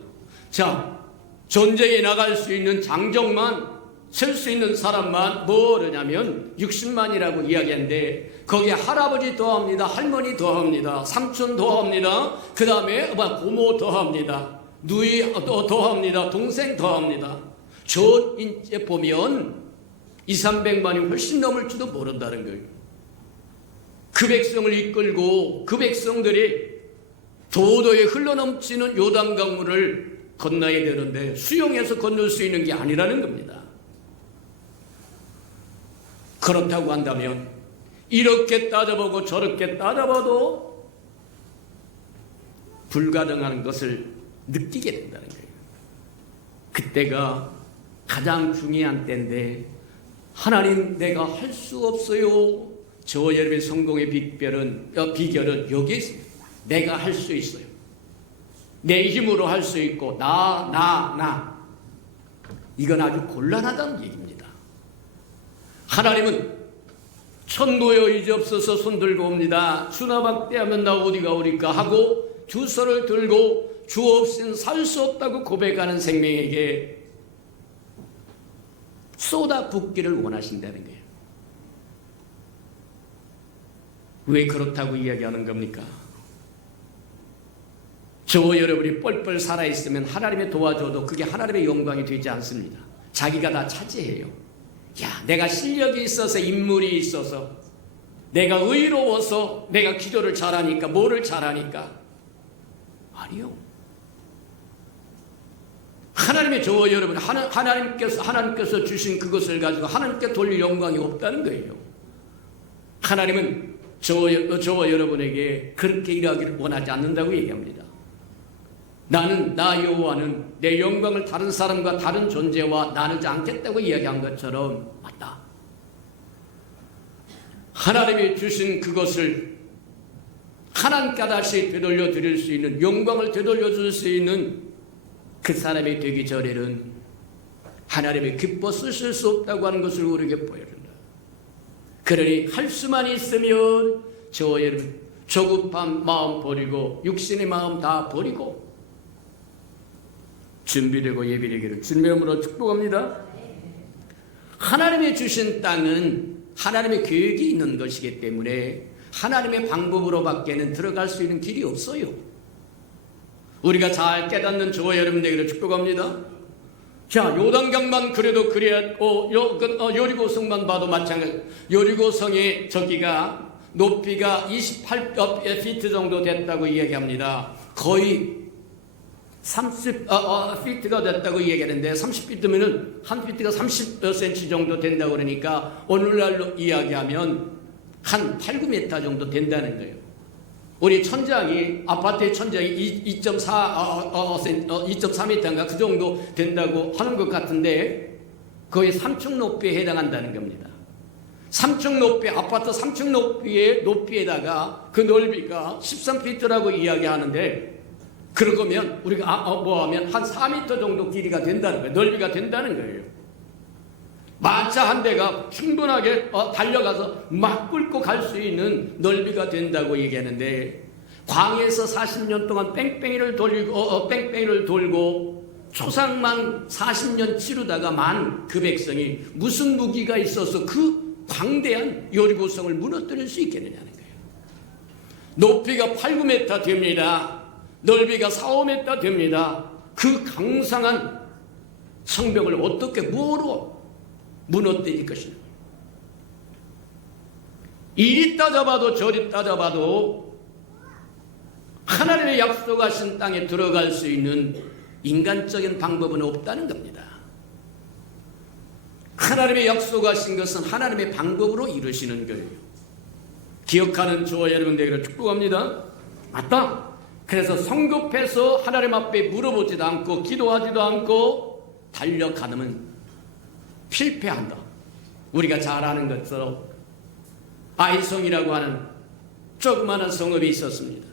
자, 전쟁에 나갈 수 있는 장정만, 셀 수 있는 사람만 뭐냐면 60만이라고 이야기하는데 거기에 할아버지 더합니다. 할머니 더합니다. 삼촌 더합니다. 그 다음에 고모 더합니다. 누이 더합니다. 동생 더합니다. 저 이제 보면 200~300만이 훨씬 넘을지도 모른다는 거예요. 그 백성을 이끌고 그 백성들이 도도에 흘러넘치는 요단강물을 건너야 되는데 수영해서 건널 수 있는 게 아니라는 겁니다. 그렇다고 한다면 이렇게 따져보고 저렇게 따져봐도 불가능한 것을 느끼게 된다는 거예요. 그때가 가장 중요한 때인데 하나님 내가 할 수 없어요. 저 여러분의 성공의 비결은 여기에 있습니다. 내가 할 수 있어요. 내 힘으로 할 수 있고 나 이건 아주 곤란하다는 얘기입니다. 하나님은 천도여 이제없어서 손 들고 옵니다. 주나박대하면 나 어디가 오리까 하고 두 손을 들고 주 없이는 살 수 없다고 고백하는 생명에게 쏟아붓기를 원하신다는 거예요. 왜 그렇다고 이야기하는 겁니까? 저와 여러분이 뻘뻘 살아있으면 하나님의 도와줘도 그게 하나님의 영광이 되지 않습니다. 자기가 다 차지해요. 내가 실력이 있어서, 인물이 있어서, 내가 의로워서, 내가 기도를 잘하니까, 뭐를 잘하니까. 아니요. 하나님의 저와 여러분, 하나님께서 주신 그것을 가지고 하나님께 돌릴 영광이 없다는 거예요. 하나님은 저와 여러분에게 그렇게 일하기를 원하지 않는다고 얘기합니다. 나 여호와는 내 영광을 다른 사람과 다른 존재와 나누지 않겠다고 이야기한 것처럼 맞다. 하나님이 주신 그것을 하나님께 다시 되돌려 드릴 수 있는, 영광을 되돌려 줄 수 있는 그 사람이 되기 전에는 하나님이 기뻐 쓰실 수 없다고 하는 것을 우리에게 보여준다. 그러니 할 수만 있으면 저와 여러분 조급한 마음 버리고 육신의 마음 다 버리고 준비되고 예비되기를 주님의 이름으로 축복합니다. 하나님이 주신 땅은 하나님의 계획이 있는 것이기 때문에 하나님의 방법으로밖에는 들어갈 수 있는 길이 없어요. 우리가 잘 깨닫는 저와 여러분에게를 축복합니다. 자, 요단강만 그래도 그랬고 여리고성만 봐도 마찬가지. 여리고성의 저기가 높이가 28피트 정도 됐다고 이야기합니다. 거의 30피트가 됐다고 이야기하는데 30피트면은 한 피트가 30cm 정도 된다고 그러니까 오늘날로 이야기하면 한 8, 9m 정도 된다는 거예요. 우리 천장이, 아파트의 천장이 2.4m인가 그 정도 된다고 하는 것 같은데 거의 3층 높이에 해당한다는 겁니다. 3층 높이, 아파트 3층 높이의 높이에다가 그 넓이가 13피트라고 이야기하는데 그러면 우리가 뭐하면 한 4m 정도 길이가 된다는 거예요. 넓이가 된다는 거예요. 마차 한 대가 충분하게 달려가서 막 끌고 갈 수 있는 넓이가 된다고 얘기하는데 광에서 40년 동안 뺑뺑이를 돌고 초상만 40년 치르다가 만 그 백성이 무슨 무기가 있어서 그 광대한 여리고성을 무너뜨릴 수 있겠느냐는 거예요. 높이가 8, 9m 됩니다. 넓이가 4, 5m 됩니다. 그 강상한 성벽을 어떻게 뭐로 무너뜨릴 것이냐. 이리 따져봐도 저리 따져봐도 하나님의 약속하신 땅에 들어갈 수 있는 인간적인 방법은 없다는 겁니다. 하나님의 약속하신 것은 하나님의 방법으로 이루시는 거예요. 기억하는 저와 여러분들에게 축복합니다. 맞다. 그래서 성급해서 하나님 앞에 물어보지도 않고 기도하지도 않고 달려가면 실패한다. 우리가 잘 아는 것처럼 아이성이라고 하는 조그마한 성읍이 있었습니다.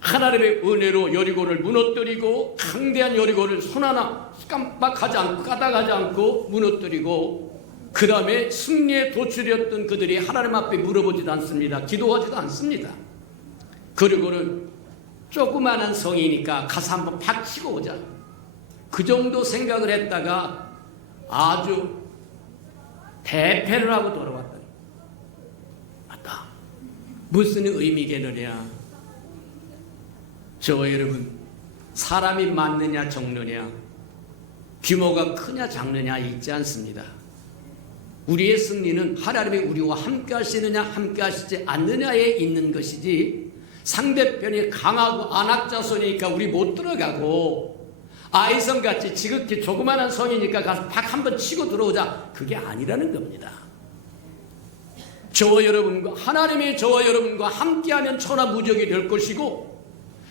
하나님의 은혜로 여리고를 무너뜨리고 강대한 여리고를 손 하나 깜빡하지 않고 까딱하지 않고 무너뜨리고 그 다음에 승리에 도출이었던 그들이 하나님 앞에 물어보지도 않습니다. 기도하지도 않습니다. 그리고는 조그마한 성이니까 가서 한번 박치고 오자. 그 정도 생각을 했다가 아주 대패를 하고 돌아왔더니 맞다. 무슨 의미겠느냐. 저와 여러분, 사람이 많느냐 적느냐, 규모가 크냐 작느냐 있지 않습니다. 우리의 승리는 하나님이 우리와 함께 하시느냐 함께 하시지 않느냐에 있는 것이지 상대편이 강하고 안악자손이니까 우리 못 들어가고 아이성같이 지극히 조그마한 성이니까 가서 박 한번 치고 들어오자, 그게 아니라는 겁니다. 저와 여러분과 하나님이 저와 여러분과 함께하면 천하무적이 될 것이고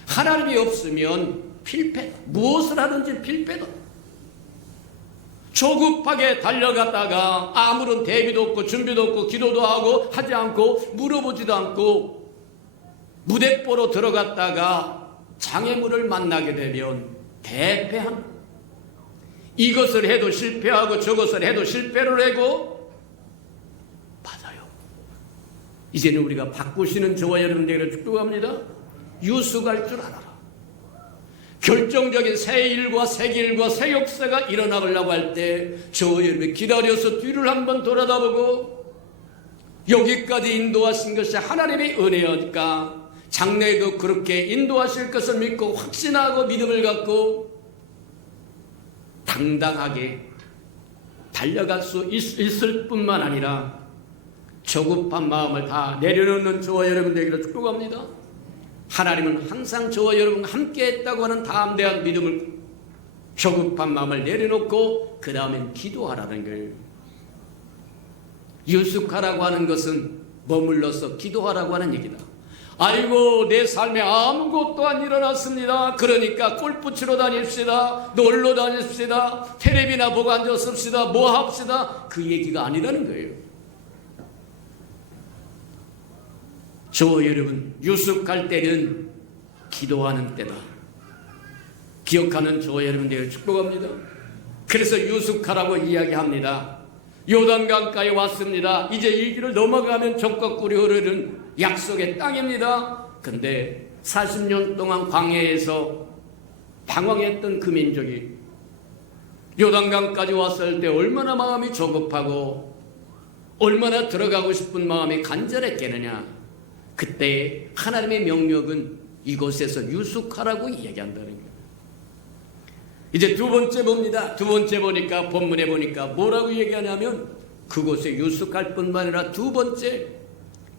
하나님이 없으면 필패다. 무엇을 하든지 필패다. 조급하게 달려갔다가 아무런 대비도 없고 준비도 없고 기도도 하고 하지 않고 물어보지도 않고 무대뽀로 들어갔다가 장애물을 만나게 되면 대패한, 이것을 해도 실패하고 저것을 해도 실패를 하고. 맞아요. 이제는 우리가 바꾸시는 저와 여러분들에게 축복합니다. 유숙할 줄 알아라. 결정적인 새 일과 새 길과 새 역사가 일어나려고 할 때 저와 여러분이 기다려서 뒤를 한번 돌아다보고 여기까지 인도하신 것이 하나님의 은혜였까, 장래에도 그렇게 인도하실 것을 믿고 확신하고 믿음을 갖고 당당하게 달려갈 수 있을 뿐만 아니라 조급한 마음을 다 내려놓는 저와 여러분 되기를 축복합니다. 하나님은 항상 저와 여러분과 함께 했다고 하는 담대한 믿음을, 조급한 마음을 내려놓고 그 다음엔 기도하라는 거예요. 유숙하라고 하는 것은 머물러서 기도하라고 하는 얘기다. 아이고, 내 삶에 아무것도 안 일어났습니다. 그러니까 골프 치러 다닙시다, 놀러 다닙시다, 텔레비나 보고 앉았습시다, 뭐 합시다, 그 얘기가 아니라는 거예요. 저와 여러분, 유숙할 때는 기도하는 때다. 기억하는 저와 여러분 되기를 축복합니다. 그래서 유숙하라고 이야기합니다. 요단강가에 왔습니다. 이제 이 길을 넘어가면 적과 꿀이 흐르는 약속의 땅입니다. 근데 40년 동안 광야에서 방황했던 그 민족이 요단강까지 왔을 때 얼마나 마음이 조급하고 얼마나 들어가고 싶은 마음이 간절했겠느냐. 그때 하나님의 명령은 이곳에서 유숙하라고 이야기한다는 거예요. 이제 두 번째 봅니다. 두 번째 보니까, 본문에 보니까 뭐라고 얘기하냐면 그곳에 유숙할 뿐만 아니라 두 번째,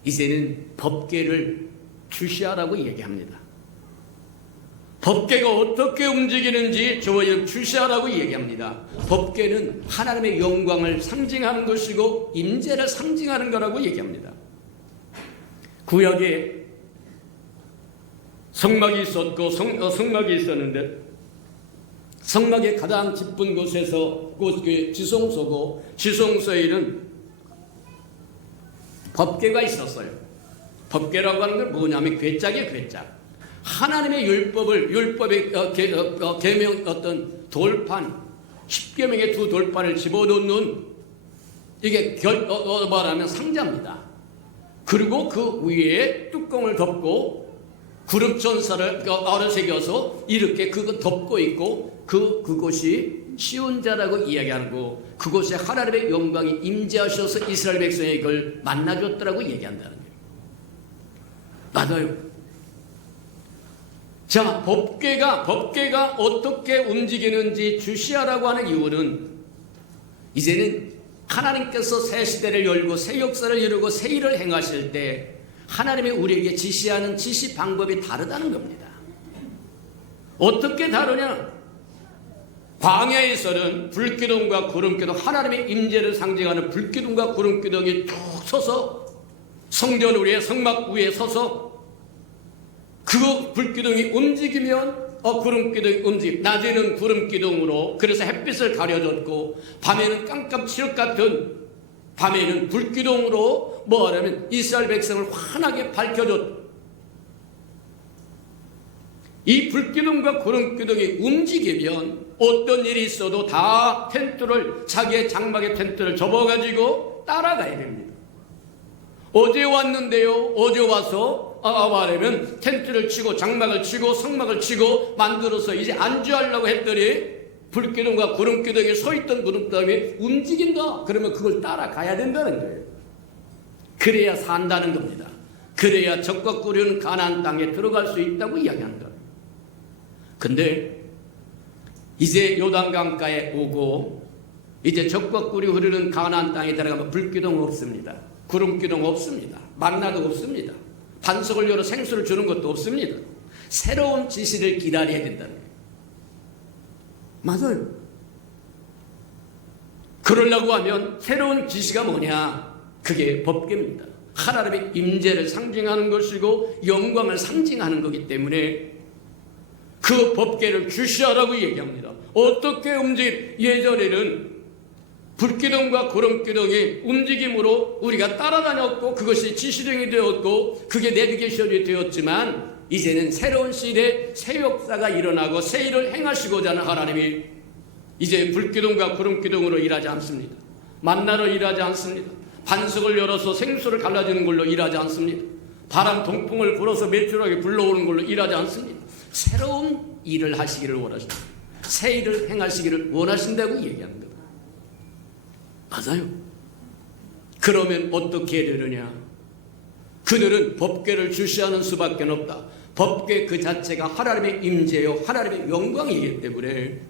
이제는 법궤를 주시하라고 얘기합니다. 법궤가 어떻게 움직이는지 저와 주시하라고 얘기합니다. 법궤는 하나님의 영광을 상징하는 것이고 임재를 상징하는 거라고 얘기합니다. 구약에 성막이 있었고 성막이 있었는데 성막의 가장 짚은 곳에서 그 지성소고, 지성소에는 법궤가 있었어요. 법궤라고 하는 건 뭐냐면 괴짝이에요. 괴짝. 하나님의 율법의 계명, 어떤 돌판, 10계명의 두 돌판을 집어넣는, 이게 말하면 상자입니다. 그리고 그 위에 뚜껑을 덮고 구름천사를 아래새겨서 이렇게 그거 덮고 있고, 그곳이 시온자라고 이야기하는 거, 그곳에 하나님의 영광이 임재하셔서 이스라엘 백성에게 이걸 만나줬더라고 얘기한다는 거예요. 맞아요. 자, 법궤가 어떻게 움직이는지 주시하라고 하는 이유는, 이제는 하나님께서 새 시대를 열고 새 역사를 이루고 새 일을 행하실 때 하나님이 우리에게 지시하는 지시 방법이 다르다는 겁니다. 어떻게 다르냐? 광야에서는 불기둥과 구름기둥, 하나님의 임재를 상징하는 불기둥과 구름기둥이 쭉 서서 성전 위에, 성막 위에 서서 그 불기둥이 움직이면 구름기둥이 움직이고, 낮에는 구름기둥으로 그래서 햇빛을 가려줬고, 밤에는 깜깜칠흑 같은, 밤에는 불기둥으로 뭐하냐면 이스라엘 백성을 환하게 밝혀줬. 이 불기둥과 구름기둥이 움직이면 어떤 일이 있어도 다 텐트를, 자기의 장막의 텐트를 접어가지고 따라가야 됩니다. 어제 왔는데요, 어제 와서 말하면 텐트를 치고 장막을 치고 성막을 치고 만들어서 이제 안주하려고 했더니 불기둥과 구름기둥이 서있던 구름기둥이 움직인다. 그러면 그걸 따라가야 된다는 거예요. 그래야 산다는 겁니다. 그래야 적과 꿀이 가나안 땅에 들어갈 수 있다고 이야기한다. 근데 이제 요단강가에 오고 이제 적과 꿀이 흐르는 가나안 땅에 들어가면 불기둥 없습니다. 구름기둥 없습니다. 만나도 없습니다. 반석을 열어 생수를 주는 것도 없습니다. 새로운 지시를 기다려야 된다는 거예요. 맞아요. 그러려고 하면 새로운 지시가 뭐냐? 그게 법궤입니다. 하나님의 임재를 상징하는 것이고 영광을 상징하는 거기 때문에 그 법궤를 주시하라고 얘기합니다. 어떻게 예전에는 불기둥과 구름기둥이 움직임으로 우리가 따라다녔고 그것이 지시령이 되었고 그게 내비게이션이 되었지만, 이제는 새로운 시대에 새 역사가 일어나고 새 일을 행하시고자 하는 하나님이 이제 불기둥과 구름기둥으로 일하지 않습니다. 만나로 일하지 않습니다. 반석을 열어서 생수를 갈라지는 걸로 일하지 않습니다. 바람 동풍을 불어서 매출하게 불러오는 걸로 일하지 않습니다. 새로운 일을 하시기를 원하십니다. 새 일을 행하시기를 원하신다고 얘기합니다. 맞아요. 그러면 어떻게 되느냐? 그들은 법궤를 주시하는 수밖에 없다. 법궤 그 자체가 하나님의 임재요 하나님의 영광이기 때문에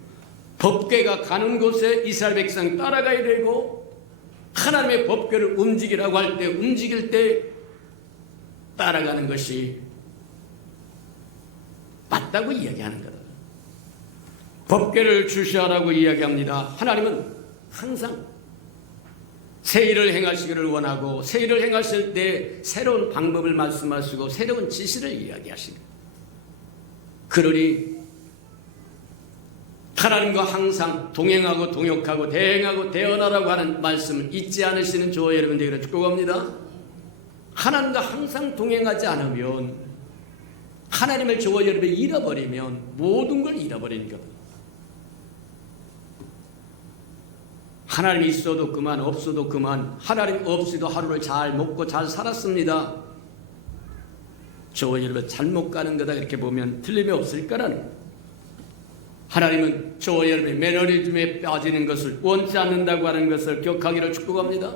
법궤가 가는 곳에 이스라엘 백성이 따라가야 되고 하나님의 법궤를 움직이라고 할 때 움직일 때 따라가는 것이 맞다고 이야기하는 거다. 법궤를 주시하라고 이야기합니다. 하나님은 항상 새 일을 행하시기를 원하고 새 일을 행하실 때 새로운 방법을 말씀하시고 새로운 지시를 이야기하십니다. 그러니 하나님과 항상 동행하고 동역하고 대행하고 대언하라고 하는 말씀을 잊지 않으시는 저와 여러분 되기를 축복합니다. 하나님과 항상 동행하지 않으면 하나님을 저와 여러분이 잃어버리면 모든 걸 잃어버리는 겁니다. 하나님이 있어도 그만 없어도 그만 하나님 없이도 하루를 잘 먹고 잘 살았습니다. 저와 여러분 잘못 가는 거다 이렇게 보면 틀림이 없을 거라는 거예요. 하나님은 저와 여러분이 매너리즘에 빠지는 것을 원치 않는다고 하는 것을 기억하기를 축복합니다.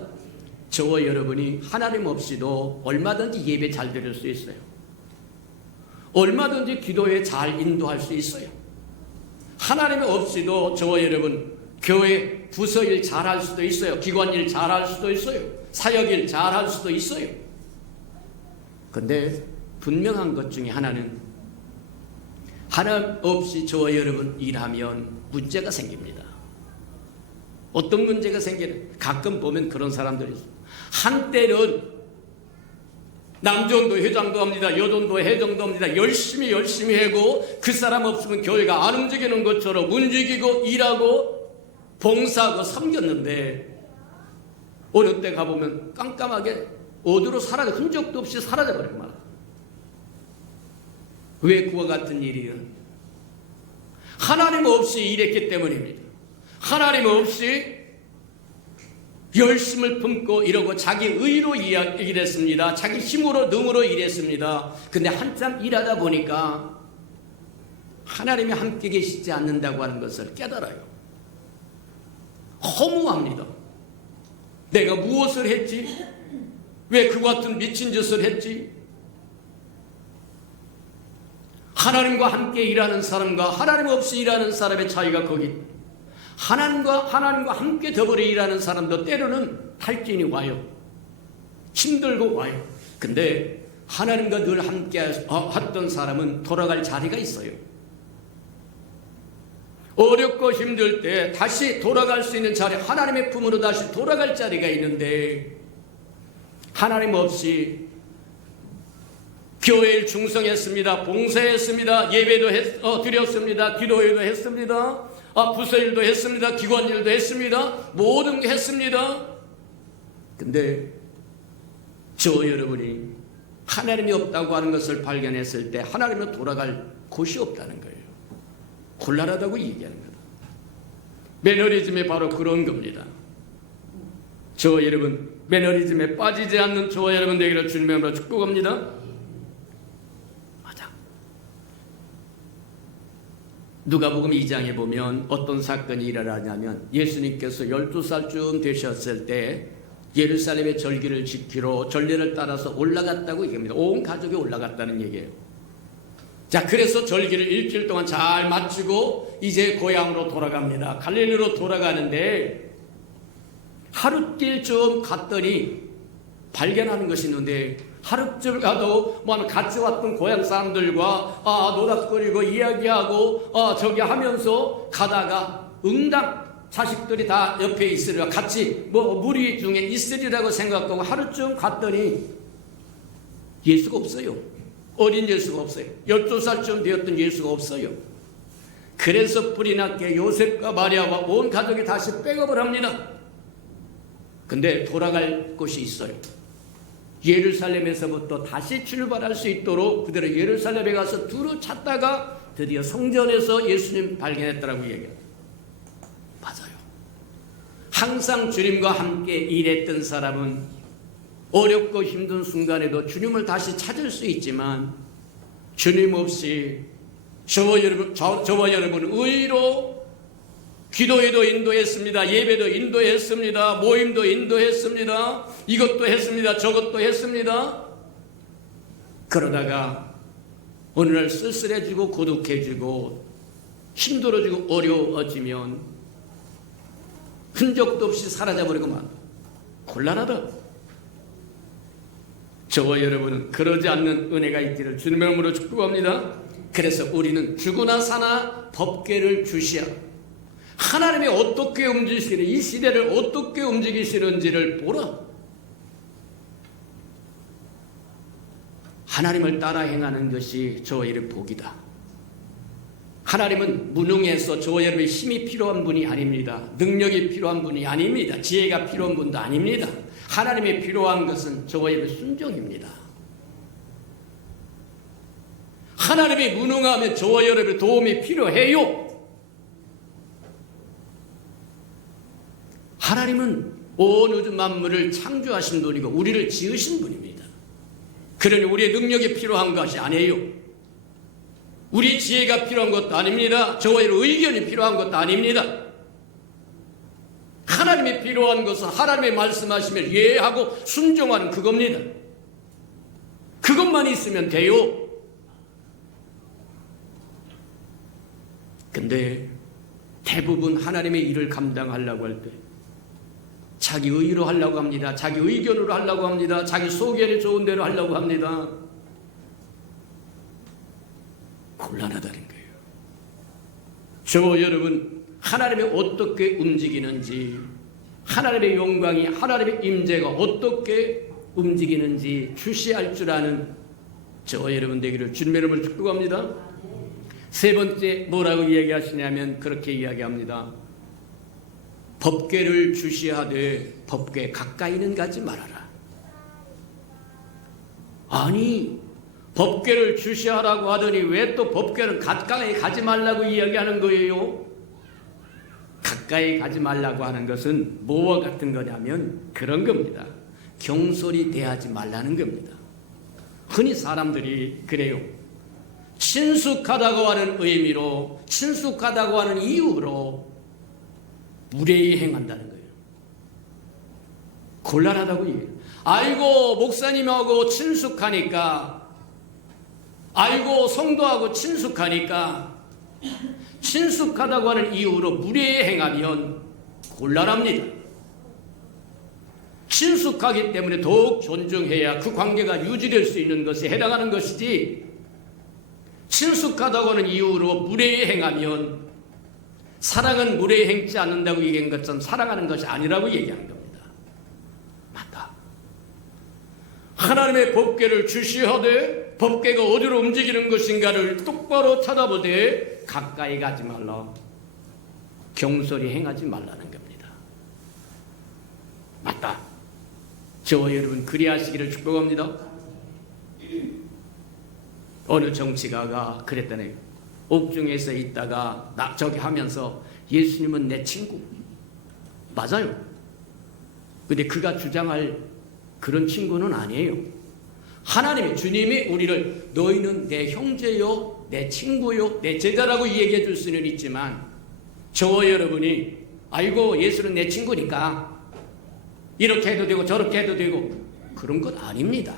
저와 여러분이 하나님 없이도 얼마든지 예배 잘 드릴 수 있어요. 얼마든지 기도에 잘 인도할 수 있어요. 하나님 없이도 저와 여러분 교회 부서일 잘할 수도 있어요. 기관일 잘할 수도 있어요. 사역일 잘할 수도 있어요. 근데 분명한 것 중에 하나는 하나님 없이 저와 여러분 일하면 문제가 생깁니다. 어떤 문제가 생기는? 가끔 보면 그런 사람들이 있어요. 한때는 남전도 회장도 합니다. 여전도 회장도 합니다. 열심히 하고 그 사람 없으면 교회가 안 움직이는 것처럼 움직이고 일하고 봉사하고 섬겼는데 어느 때 가보면 깜깜하게 어디로 사라져 흔적도 없이 사라져버린 말이야. 왜 그와 같은 일이요? 하나님 없이 일했기 때문입니다. 하나님 없이 열심을 품고 이러고 자기 의로 일했습니다. 자기 힘으로 능으로 일했습니다. 근데 한참 일하다 보니까 하나님이 함께 계시지 않는다고 하는 것을 깨달아요. 허무합니다. 내가 무엇을 했지? 왜 그 같은 미친 짓을 했지? 하나님과 함께 일하는 사람과 하나님 없이 일하는 사람의 차이가 거기. 하나님과 함께 더불어 일하는 사람도 때로는 탈진이 와요. 힘들고 와요. 근데 하나님과 늘 함께 했던 사람은 돌아갈 자리가 있어요. 어렵고 힘들 때 다시 돌아갈 수 있는 자리, 하나님의 품으로 다시 돌아갈 자리가 있는데 하나님 없이 교회에 충성했습니다. 봉사했습니다. 예배도 드렸습니다. 기도회도 했습니다. 부서일도 했습니다. 기관일도 했습니다. 모든 게 했습니다. 근데 저 여러분이 하나님이 없다고 하는 것을 발견했을 때 하나님은 돌아갈 곳이 없다는 거예요. 곤란하다고 얘기하는 거다. 매너리즘이 바로 그런 겁니다. 저 여러분 매너리즘에 빠지지 않는 저와 여러분 되기를 주님의 이름으로 축복합니다. 맞아. 누가복음 2장에 보면 어떤 사건이 일어나냐면 예수님께서 12살쯤 되셨을 때 예루살렘의 절기를 지키러 전례를 따라서 올라갔다고 얘기합니다. 온 가족이 올라갔다는 얘기예요. 자, 그래서 절기를 일주일 동안 잘 마치고 이제 고향으로 돌아갑니다. 갈릴리로 돌아가는데 하루길쯤 갔더니 발견하는 것이 있는데 하루쯤 가도 같이 왔던 고향 사람들과 노닥거리고 이야기하고 저기 하면서 가다가 응당 자식들이 다 옆에 있으리라 같이 무리 중에 있으리라고 생각하고 하루쯤 갔더니 예수가 없어요. 어린 예수가 없어요. 12살쯤 되었던 예수가 없어요. 그래서 불이 났게 요셉과 마리아와 온 가족이 다시 백업을 합니다. 근데 돌아갈 곳이 있어요. 예루살렘에서부터 다시 출발할 수 있도록 그대로 예루살렘에 가서 두루 찾다가 드디어 성전에서 예수님 발견했다라고 얘기해요. 맞아요. 항상 주님과 함께 일했던 사람은 어렵고 힘든 순간에도 주님을 다시 찾을 수 있지만 주님 없이 저와 여러분 의로 기도회도 인도했습니다. 예배도 인도했습니다. 모임도 인도했습니다. 이것도 했습니다. 저것도 했습니다. 그러다가 어느 날 쓸쓸해지고 고독해지고 힘들어지고 어려워지면 흔적도 없이 사라져버리고만 곤란하다. 저와 여러분은 그러지 않는 은혜가 있기를 주님의 이름으로 축복합니다. 그래서 우리는 죽으나 사나 법궤를 주시하. 하나님이 어떻게 움직이시는, 이 시대를 어떻게 움직이시는지를 보라. 하나님을 따라 행하는 것이 저와 여러분의 복이다. 하나님은 무능해서 저와 여러분의 힘이 필요한 분이 아닙니다. 능력이 필요한 분이 아닙니다. 지혜가 필요한 분도 아닙니다. 하나님이 필요한 것은 저와 여러분의 순종입니다. 하나님이 무능하면 저와 여러분의 도움이 필요해요. 하나님은 온 우주 만물을 창조하신 분이고 우리를 지으신 분입니다. 그러니 우리의 능력이 필요한 것이 아니에요. 우리 지혜가 필요한 것도 아닙니다. 저와 여러분의 의견이 필요한 것도 아닙니다. 하나님이 필요한 것은 하나님의 말씀하시면 예하고 순종하는 그겁니다. 그것만 있으면 돼요. 근데 대부분 하나님의 일을 감당하려고 할 때 자기 의로 하려고 합니다. 자기 의견으로 하려고 합니다. 자기 소견이 좋은 대로 하려고 합니다. 곤란하다는 거예요. 저와 여러분, 하나님이 어떻게 움직이는지, 하나님의 영광이, 하나님의 임재가 어떻게 움직이는지 주시할 줄 아는 저와 여러분 되기를 주님의 이름으로 축복합니다. 세 번째 뭐라고 이야기하시냐면 그렇게 이야기합니다. 법궤를 주시하되 법궤 가까이는 가지 말아라. 아니, 법궤를 주시하라고 하더니 왜 또 법궤를 가까이 가지 말라고 이야기하는 거예요? 가까이 가지 말라고 하는 것은 뭐와 같은 거냐면 그런 겁니다. 경솔이 대하지 말라는 겁니다. 흔히 사람들이 그래요. 친숙하다고 하는 의미로, 친숙하다고 하는 이유로 무례히 행한다는 거예요. 곤란하다고 얘기해요. 아이고 목사님하고 친숙하니까, 아이고 성도하고 친숙하니까, 친숙하다고 하는 이유로 무례히 행하면 곤란합니다. 친숙하기 때문에 더욱 존중해야 그 관계가 유지될 수 있는 것에 해당하는 것이지, 친숙하다고 하는 이유로 무례히 행하면 사랑은 무례히 행지 않는다고 얘기한 것처럼 사랑하는 것이 아니라고 얘기하는 겁니다. 맞다. 하나님의 법궤를 주시하되 법궤가 어디로 움직이는 것인가를 똑바로 찾아보되 가까이 가지 말라. 경솔히 행하지 말라는 겁니다. 맞다. 저와 여러분 그리하시기를 축복합니다. 어느 정치가가 그랬다네요. 옥중에서 있다가 저기 하면서 예수님은 내 친구. 맞아요. 근데 그가 주장할 그런 친구는 아니에요. 하나님이, 주님이 우리를 너희는 내 형제요, 내 친구요, 내 제자라고 얘기해 줄 수는 있지만 저와 여러분이 아이고 예수는 내 친구니까 이렇게 해도 되고 저렇게 해도 되고 그런 것 아닙니다.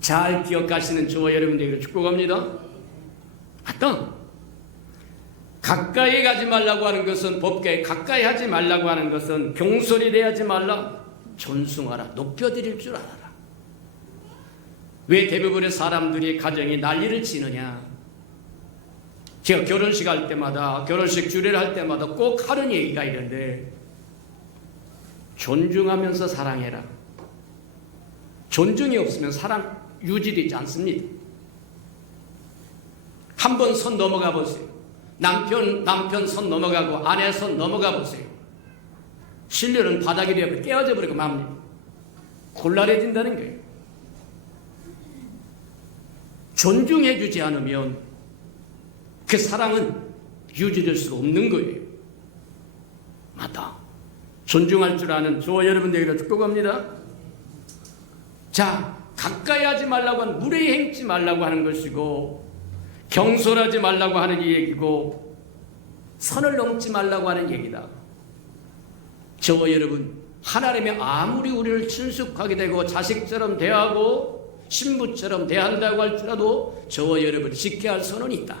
잘 기억하시는 저와 여러분 되기를 축복합니다. 맞다. 가까이 가지 말라고 하는 것은 법궤, 가까이 하지 말라고 하는 것은 경솔이 대하지 말라. 존숭하라. 높여드릴 줄 알아라. 왜 대부분의 사람들이 가정이 난리를 치느냐. 제가 결혼식 할 때마다, 결혼식 주례를 할 때마다 꼭 하는 얘기가 있는데 존중하면서 사랑해라. 존중이 없으면 사랑 유지되지 않습니다. 한번 선 넘어가 보세요. 남편 선 넘어가고 아내 선 넘어가 보세요. 신뢰는 바닥이 되어 깨어져 버리고 맙니다. 곤란해진다는 거예요. 존중해 주지 않으면 그 사랑은 유지될 수가 없는 거예요. 맞다. 존중할 줄 아는 저와 여러분들에게 축복합니다. 자, 가까이 하지 말라고 하는, 무례히 행치 말라고 하는 것이고, 경솔하지 말라고 하는 얘기고, 선을 넘지 말라고 하는 얘기다. 저와 여러분, 하나님이 아무리 우리를 친숙하게 되고 자식처럼 대하고 신부처럼 대한다고 할지라도 저와 여러분이 지켜야 할 선은 있다.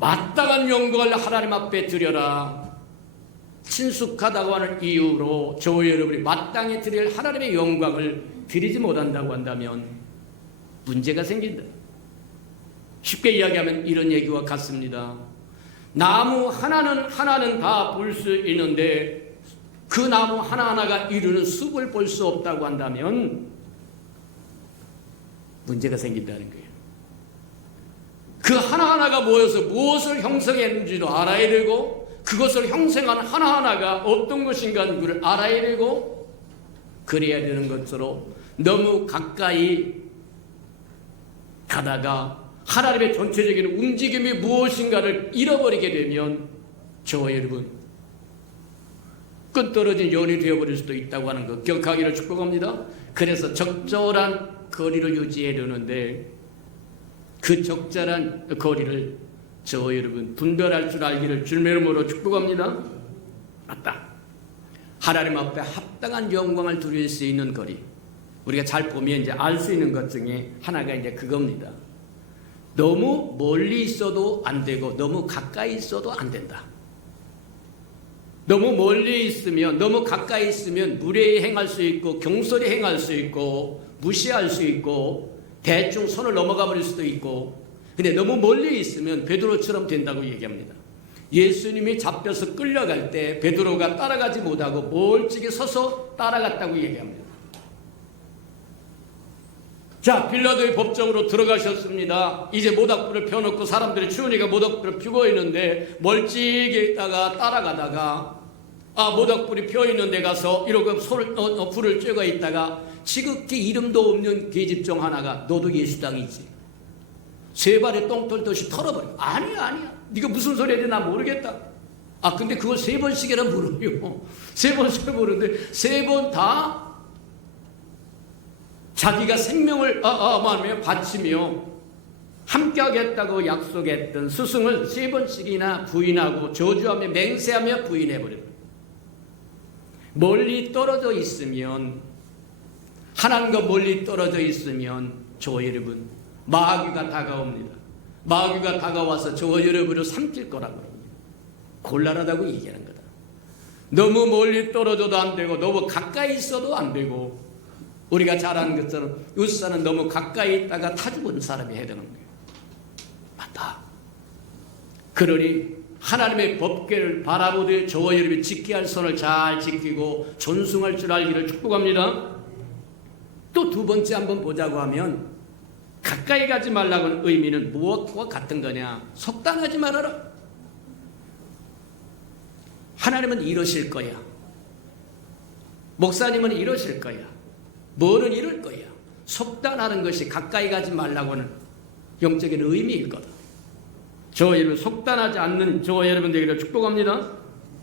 마땅한 영광을 하나님 앞에 드려라. 친숙하다고 하는 이유로 저와 여러분이 마땅히 드릴 하나님의 영광을 드리지 못한다고 한다면 문제가 생긴다. 쉽게 이야기하면 이런 얘기와 같습니다. 나무 하나는 다 볼 수 있는데 그 나무 하나하나가 이루는 숲을 볼 수 없다고 한다면 문제가 생긴다는 거예요. 그 하나하나가 모여서 무엇을 형성했는지도 알아야 되고 그것을 형성한 하나하나가 어떤 것인가를 알아야 되고 그래야 되는 것으로 너무 가까이 가다가 하나님의 전체적인 움직임이 무엇인가를 잃어버리게 되면 저와 여러분 끈떨어진 연이 되어버릴 수도 있다고 하는 것 기억하기를 축복합니다. 그래서 적절한 거리를 유지해야 되는데 그 적절한 거리를 저와 여러분 분별할 줄 알기를 주님의 이름으로 축복합니다. 맞다. 하나님 앞에 합당한 영광을 드릴 수 있는 거리. 우리가 잘 보면 이제 알 수 있는 것 중에 하나가 이제 그겁니다. 너무 멀리 있어도 안 되고 너무 가까이 있어도 안 된다. 너무 멀리 있으면 너무 가까이 있으면 무례히 행할 수 있고 경솔히 행할 수 있고 무시할 수 있고 대충 손을 넘어가 버릴 수도 있고 근데 너무 멀리 있으면 베드로처럼 된다고 얘기합니다. 예수님이 잡혀서 끌려갈 때 베드로가 따라가지 못하고 멀찍이 서서 따라갔다고 얘기합니다. 자, 빌라도의 법정으로 들어가셨습니다. 이제 모닥불을 펴놓고 사람들이 추우니까 모닥불을 피고 있는데 멀찍이 있다가 따라가다가 모닥불이 펴있는 데 가서 이러고 불을 쬐고 있다가 지극히 이름도 없는 계집종 하나가 너도 예수당이지. 세 발에 똥 털듯이 털어버려. 아니야. 네가 무슨 소리 해야 돼? 나 모르겠다. 근데 그걸 세 번씩이나 물어요. 세 번씩 물었는데 세 번 다 자기가 생명을 바치며 함께하겠다고 약속했던 스승을 세 번씩이나 부인하고 저주하며 맹세하며 부인해버려요. 멀리 떨어져 있으면 하나님과 멀리 떨어져 있으면 저와 여러분 마귀가 다가옵니다. 마귀가 다가와서 저와 여러분을 삼킬 거라고 합니다. 곤란하다고 얘기하는 거다. 너무 멀리 떨어져도 안 되고 너무 가까이 있어도 안 되고 우리가 잘 아는 것처럼 웃사는 너무 가까이 있다가 타 죽은 사람이 해야 되는 거예요. 맞다. 그러니 하나님의 법궤를 바라보되 저와 여러분이 지켜야 할 선을 잘 지키고 존중할 줄 알기를 축복합니다. 또 두 번째 한번 보자고 하면 가까이 가지 말라고 하는 의미는 무엇과 같은 거냐? 속단하지 말아라. 하나님은 이러실 거야. 목사님은 이러실 거야. 뭐는 이럴 거야. 속단하는 것이 가까이 가지 말라고 하는 영적인 의미일 거다. 저와 여러분 속단하지 않는 저와 여러분 되기를 축복합니다.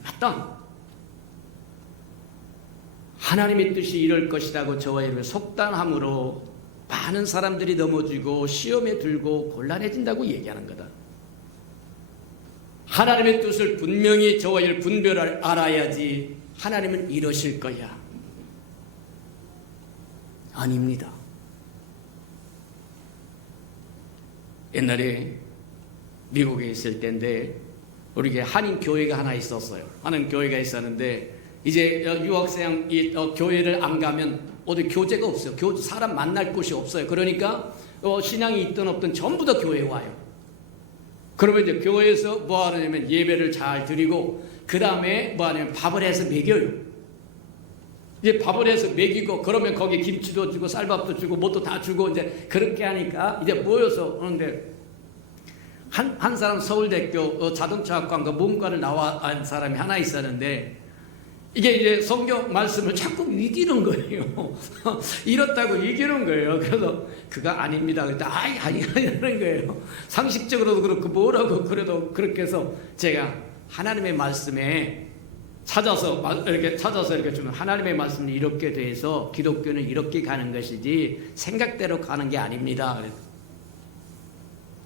맞다. 하나님의 뜻이 이럴 것이라고 저와 여러분 속단함으로 많은 사람들이 넘어지고 시험에 들고 곤란해진다고 얘기하는 거다. 하나님의 뜻을 분명히 저와 여러분 분별을 알아야지 하나님은 이러실 거야. 아닙니다. 옛날에 미국에 있을 때인데 우리 한인 교회가 하나 있었어요. 한인 교회가 있었는데 이제 유학생이 교회를 안 가면 어디 교제가 없어요. 사람 만날 곳이 없어요. 그러니까 신앙이 있든 없든 전부 다 교회에 와요. 그러면 이제 교회에서 뭐 하냐면 예배를 잘 드리고 그 다음에 뭐 하냐면 밥을 해서 먹여요. 이제 밥을 해서 먹이고 그러면 거기 김치도 주고 쌀밥도 주고 뭐도 다 주고 이제 그렇게 하니까 이제 모여서 그런데 한 사람 서울대학교 자동차학과 문과를 나온 사람이 하나 있었는데 이게 이제 성경 말씀을 자꾸 이기는 거예요. 이렇다고 이기는 거예요. 그래서 그거 아닙니다. 그랬더니 아니라는 거예요. 상식적으로도 그렇고 뭐라고 그래도 그렇게 해서 제가 하나님의 말씀에 찾아서 이렇게 주면 하나님의 말씀은 이렇게 돼서 기독교는 이렇게 가는 것이지 생각대로 가는 게 아닙니다.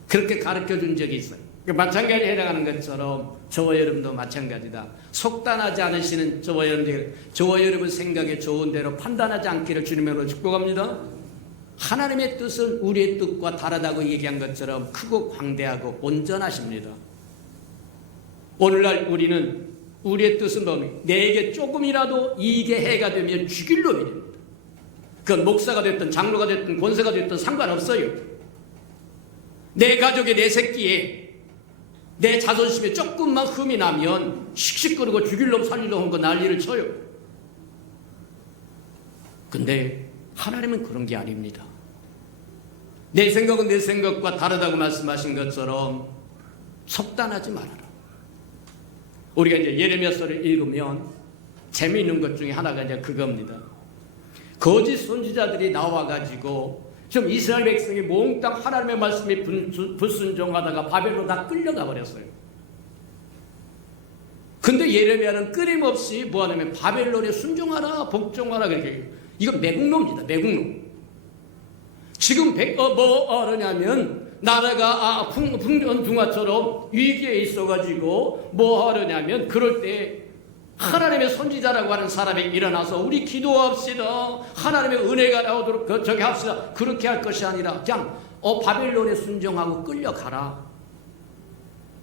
그렇게 가르쳐 준 적이 있어요. 마찬가지 해당하는 것처럼 저와 여러분도 마찬가지다. 속단하지 않으시는 저와 여러분 생각에 좋은 대로 판단하지 않기를 주님으로 축복합니다. 하나님의 뜻은 우리의 뜻과 다르다고 얘기한 것처럼 크고 광대하고 온전하십니다. 오늘날 우리는 우리의 뜻은 뭡니까? 내게 조금이라도 이익의 해가 되면 죽일 놈이 됩니다. 그건 목사가 됐든 장로가 됐든 권세가 됐든 상관없어요. 내 가족에 내 새끼에 내 자존심에 조금만 흠이 나면 씩씩거리고 죽일 놈 살릴 놈 하고 난리를 쳐요. 근데 하나님은 그런 게 아닙니다. 내 생각은 내 생각과 다르다고 말씀하신 것처럼 속단하지 말아라. 우리가 이제 예레미야서를 읽으면 재미있는 것 중에 하나가 이제 그겁니다. 거짓 선지자들이 나와가지고 좀 이스라엘 백성이 몽땅 하나님의 말씀에 불순종하다가 바벨로 다 끌려가 버렸어요. 근데 예레미야는 끊임없이 뭐하냐면 바벨론에 순종하라, 복종하라 그렇게. 이건 매국노입니다. 매국노. 지금 뭐 하냐면 나라가 풍전등화처럼 위기에 있어가지고 뭐 하려냐면 그럴 때 하나님의 선지자라고 하는 사람이 일어나서 우리 기도합시다. 하나님의 은혜가 나오도록 저기 합시다. 그렇게 할 것이 아니라 그냥 바벨론에 순종하고 끌려가라.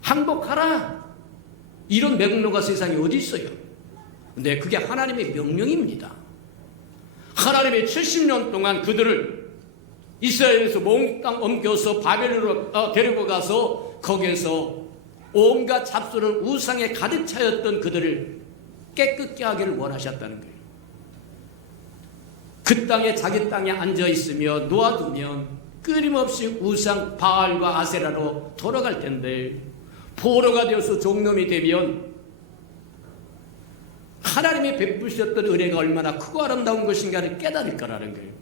항복하라. 이런 매국노가 세상에 어디 있어요? 근데 그게 하나님의 명령입니다. 하나님의 70년 동안 그들을 이스라엘에서 몽땅 옮겨서 바벨론으로 데리고 가서 거기에서 온갖 잡수를 우상에 가득 차였던 그들을 깨끗게 하기를 원하셨다는 거예요. 그 땅에 자기 땅에 앉아있으며 놓아두면 끊임없이 우상 바알과 아세라로 돌아갈 텐데 포로가 되어서 종놈이 되면 하나님이 베푸셨던 은혜가 얼마나 크고 아름다운 것인가를 깨달을 거라는 거예요.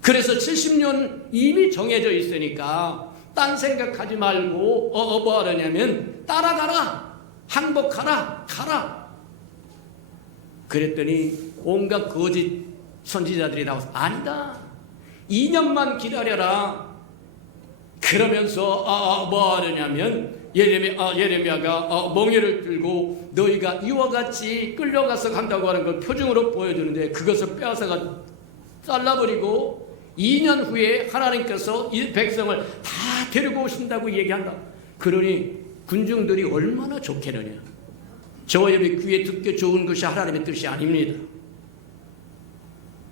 그래서 70년 이미 정해져 있으니까 딴 생각하지 말고 뭐 하느냐면 따라가라, 항복하라, 가라. 그랬더니 온갖 거짓 선지자들이 나와서 아니다, 2년만 기다려라. 그러면서 뭐 하느냐면 예레미야가 멍에를 들고 너희가 이와 같이 끌려가서 간다고 하는 걸 표징으로 보여주는데 그것을 빼앗아가 잘라버리고 2년 후에 하나님께서 이 백성을 다 데리고 오신다고 얘기한다. 그러니 군중들이 얼마나 좋겠느냐. 저와 여러분의 귀에 듣기 좋은 것이 하나님의 뜻이 아닙니다.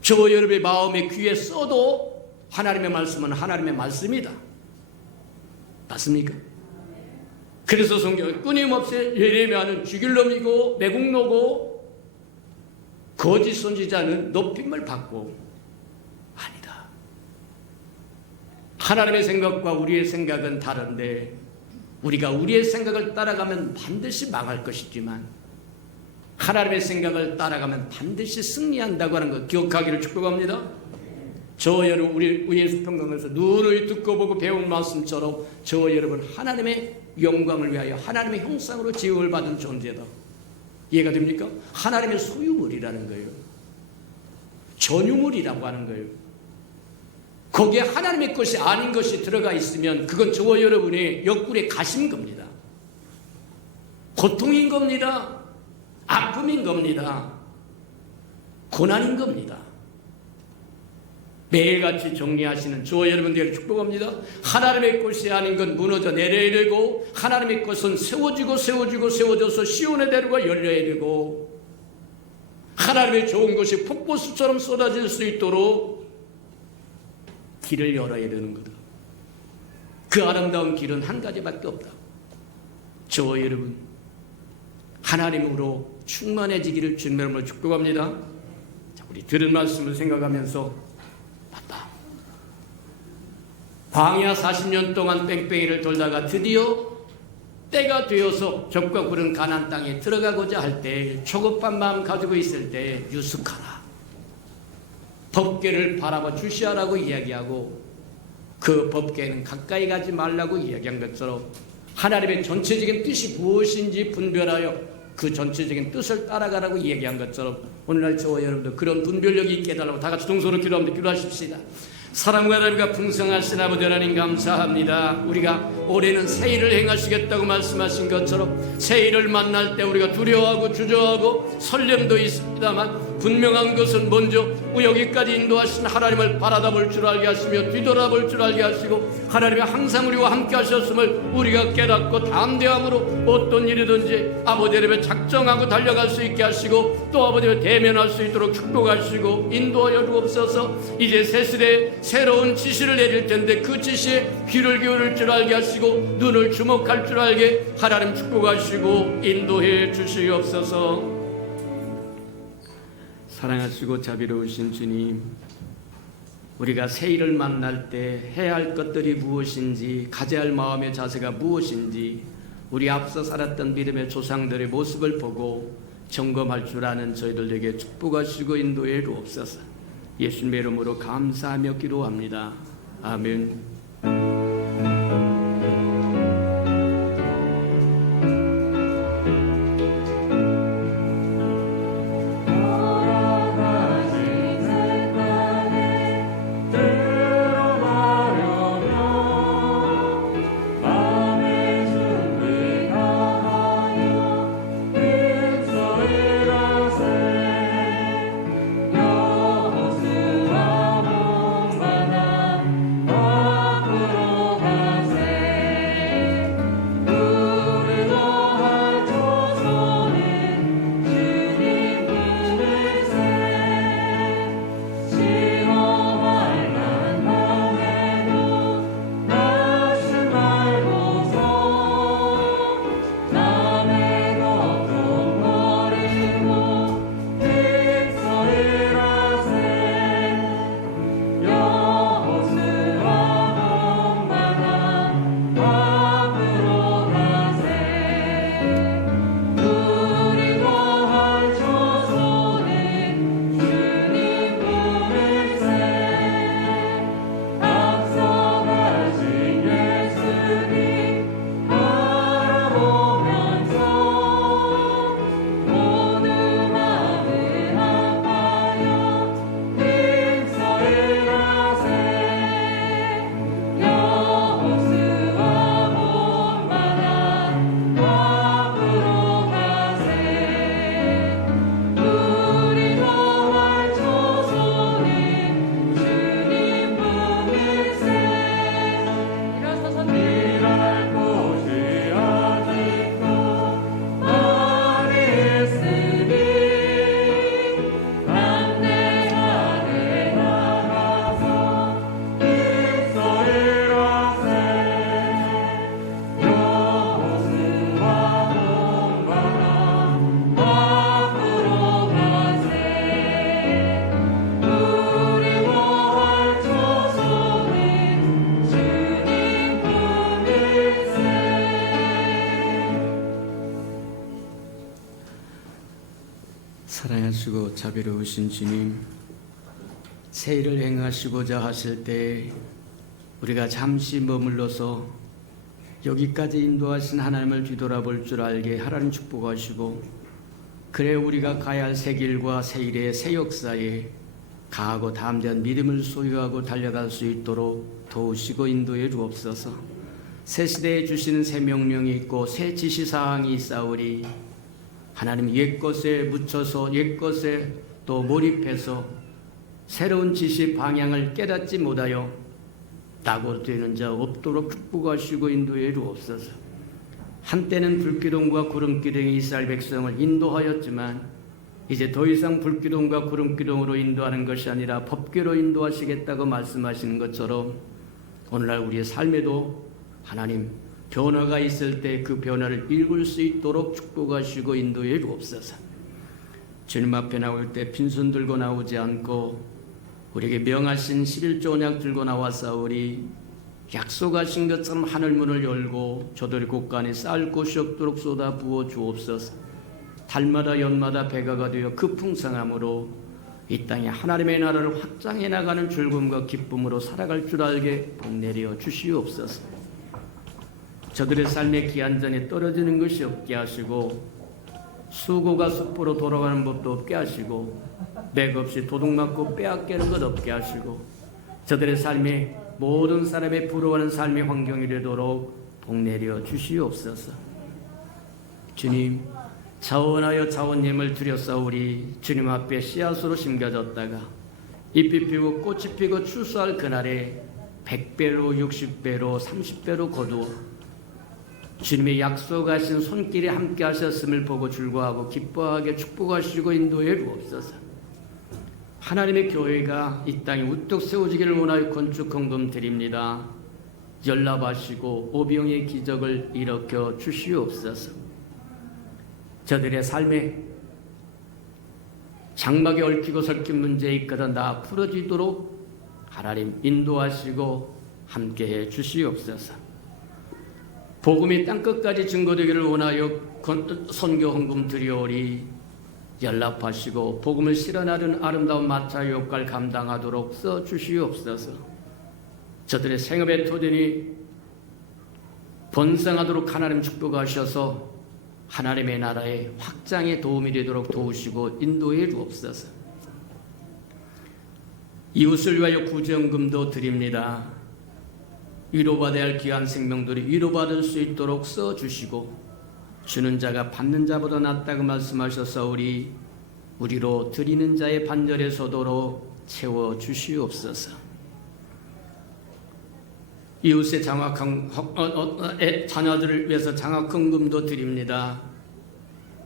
저와 여러분의 마음에 귀에 써도 하나님의 말씀은 하나님의 말씀이다. 맞습니까? 그래서 성경은 끊임없이 예레미야는 죽일 놈이고 매국노고 거짓 선지자는 높임을 받고 아니다. 하나님의 생각과 우리의 생각은 다른데 우리가 우리의 생각을 따라가면 반드시 망할 것이지만 하나님의 생각을 따라가면 반드시 승리한다고 하는 것 기억하기를 축복합니다. 저와 여러분 우리 예수 평강에서 누누이 듣고 보고 배운 말씀처럼 저와 여러분 하나님의 영광을 위하여 하나님의 형상으로 지음을 받은 존재다. 이해가 됩니까? 하나님의 소유물이라는 거예요. 전유물이라고 하는 거예요. 거기에 하나님의 것이 아닌 것이 들어가 있으면 그건 저와 여러분의 옆구리에 가신 겁니다. 고통인 겁니다. 아픔인 겁니다. 고난인 겁니다. 매일같이 정리하시는 저와 여러분들에게 축복합니다. 하나님의 것이 아닌 건 무너져 내려야 되고 하나님의 것은 세워져서 시온의 대로가 열려야 되고 하나님의 좋은 것이 폭포수처럼 쏟아질 수 있도록 길을 열어야 되는 거다. 그 아름다운 길은 한 가지밖에 없다. 저와 여러분 하나님으로 충만해지기를 주님의 이름으로 축복합니다. 자, 우리 들은 말씀을 생각하면서 맞다. 광야 40년 동안 뺑뺑이를 돌다가 드디어 때가 되어서 적과 구른 가나안 땅에 들어가고자 할 때 초급한 마음 가지고 있을 때 유숙하라. 법궤를 바라봐 주시하라고 이야기하고 그 법궤는 가까이 가지 말라고 이야기한 것처럼 하나님의 전체적인 뜻이 무엇인지 분별하여 그 전체적인 뜻을 따라가라고 이야기한 것처럼 오늘날 저와 여러분들 그런 분별력이 있게 해달라고 다 같이 동서로 기도합니다. 기도하십시다. 사랑과 하나님과 풍성하신 아버지 하나님 감사합니다. 우리가 올해는 새 일을 행하시겠다고 말씀하신 것처럼 새 일을 만날 때 우리가 두려워하고 주저하고 설렘도 있습니다만 분명한 것은 먼저 여기까지 인도하신 하나님을 바라다볼 줄 알게 하시며 뒤돌아볼 줄 알게 하시고 하나님이 항상 우리와 함께 하셨음을 우리가 깨닫고 담대함으로 어떤 일이든지 아버지 앞에 작정하고 달려갈 수 있게 하시고 또 아버지 앞에 대면할 수 있도록 축복하시고 인도하여 주옵소서. 이제 새 시대에 새로운 지시를 내릴 텐데 그 지시에 귀를 기울일 줄 알게 하시고 눈을 주목할 줄 알게 하나님 축복하시고 인도해 주시옵소서. 사랑하시고 자비로우신 주님, 우리가 새 일을 만날 때 해야 할 것들이 무엇인지, 가져야 할 마음의 자세가 무엇인지 우리 앞서 살았던 믿음의 조상들의 모습을 보고 점검할 줄 아는 저희들에게 축복하시고 인도해 주옵소서. 예수님의 이름으로 감사하며 기도합니다. 아멘. 사랑하시고 자비로우신 주님, 새 일을 행하시고자 하실 때 우리가 잠시 머물러서 여기까지 인도하신 하나님을 뒤돌아볼 줄 알게 하라는 축복하시고, 그래 우리가 가야 할 새 길과 새 일의 새 역사에 강하고 담대한 믿음을 소유하고 달려갈 수 있도록 도우시고 인도해 주옵소서. 새 시대에 주시는 새 명령이 있고 새 지시사항이 있사오니 하나님 옛것에 묻혀서 옛것에 또 몰입해서 새로운 지시 방향을 깨닫지 못하여 낙오되는 자 없도록 축복하시고 인도해 주옵소서. 한때는 불기둥과 구름기둥이 이스라엘 백성을 인도하였지만 이제 더 이상 불기둥과 구름기둥으로 인도하는 것이 아니라 법궤로 인도하시겠다고 말씀하시는 것처럼 오늘날 우리의 삶에도 하나님 변화가 있을 때 그 변화를 읽을 수 있도록 축복하시고 인도해 주옵소서. 주님 앞에 나올 때 빈손 들고 나오지 않고 우리에게 명하신 11조 언약 들고 나왔사오니 약속하신 것처럼 하늘문을 열고 저들의 곳간에 쌓을 곳이 없도록 쏟아 부어 주옵소서. 달마다 연마다 배가가 되어 그 풍성함으로 이 땅에 하나님의 나라를 확장해 나가는 즐거움과 기쁨으로 살아갈 줄 알게 복내려 주시옵소서. 저들의 삶의 기한전에 떨어지는 것이 없게 하시고 수고가 숲으로 돌아가는 법도 없게 하시고 맥없이 도둑맞고 빼앗기는 것 없게 하시고 저들의 삶에 모든 사람의 부러워하는 삶의 환경이 되도록 복내려 주시옵소서. 주님, 자원하여 자원님을 드렸사오리. 주님 앞에 씨앗으로 심겨졌다가 잎이 피고 꽃이 피고 추수할 그날에 100배로 60배로 30배로 거두어 주님의 약속하신 손길에 함께 하셨음을 보고 즐거워하고 기뻐하게 축복하시고 인도해 주옵소서. 하나님의 교회가 이 땅에 우뚝 세워지기를 원하여 건축 헌금 드립니다. 연락하시고 오병의 기적을 일으켜 주시옵소서. 저들의 삶에 장막에 얽히고 설킨 문제에 있거든 다 풀어지도록 하나님 인도하시고 함께해 주시옵소서. 복음이 땅끝까지 증거되기를 원하여 선교 헌금 드리오리. 연락하시고 복음을 실현하는 아름다운 마차의 역할 감당하도록 써주시옵소서. 저들의 생업의 토대니 번성하도록 하나님 축복하셔서 하나님의 나라의 확장에 도움이 되도록 도우시고 인도해 주옵소서. 이웃을 위하여 구제헌금도 드립니다. 위로받아야 할 귀한 생명들이 위로받을 수 있도록 써주시고 주는 자가 받는 자보다 낫다고 말씀하셨사오리. 우리로 드리는 자의 반절의 소도로 채워주시옵소서. 이웃의 장학한 자녀들을 위해서 장학헌금도 드립니다.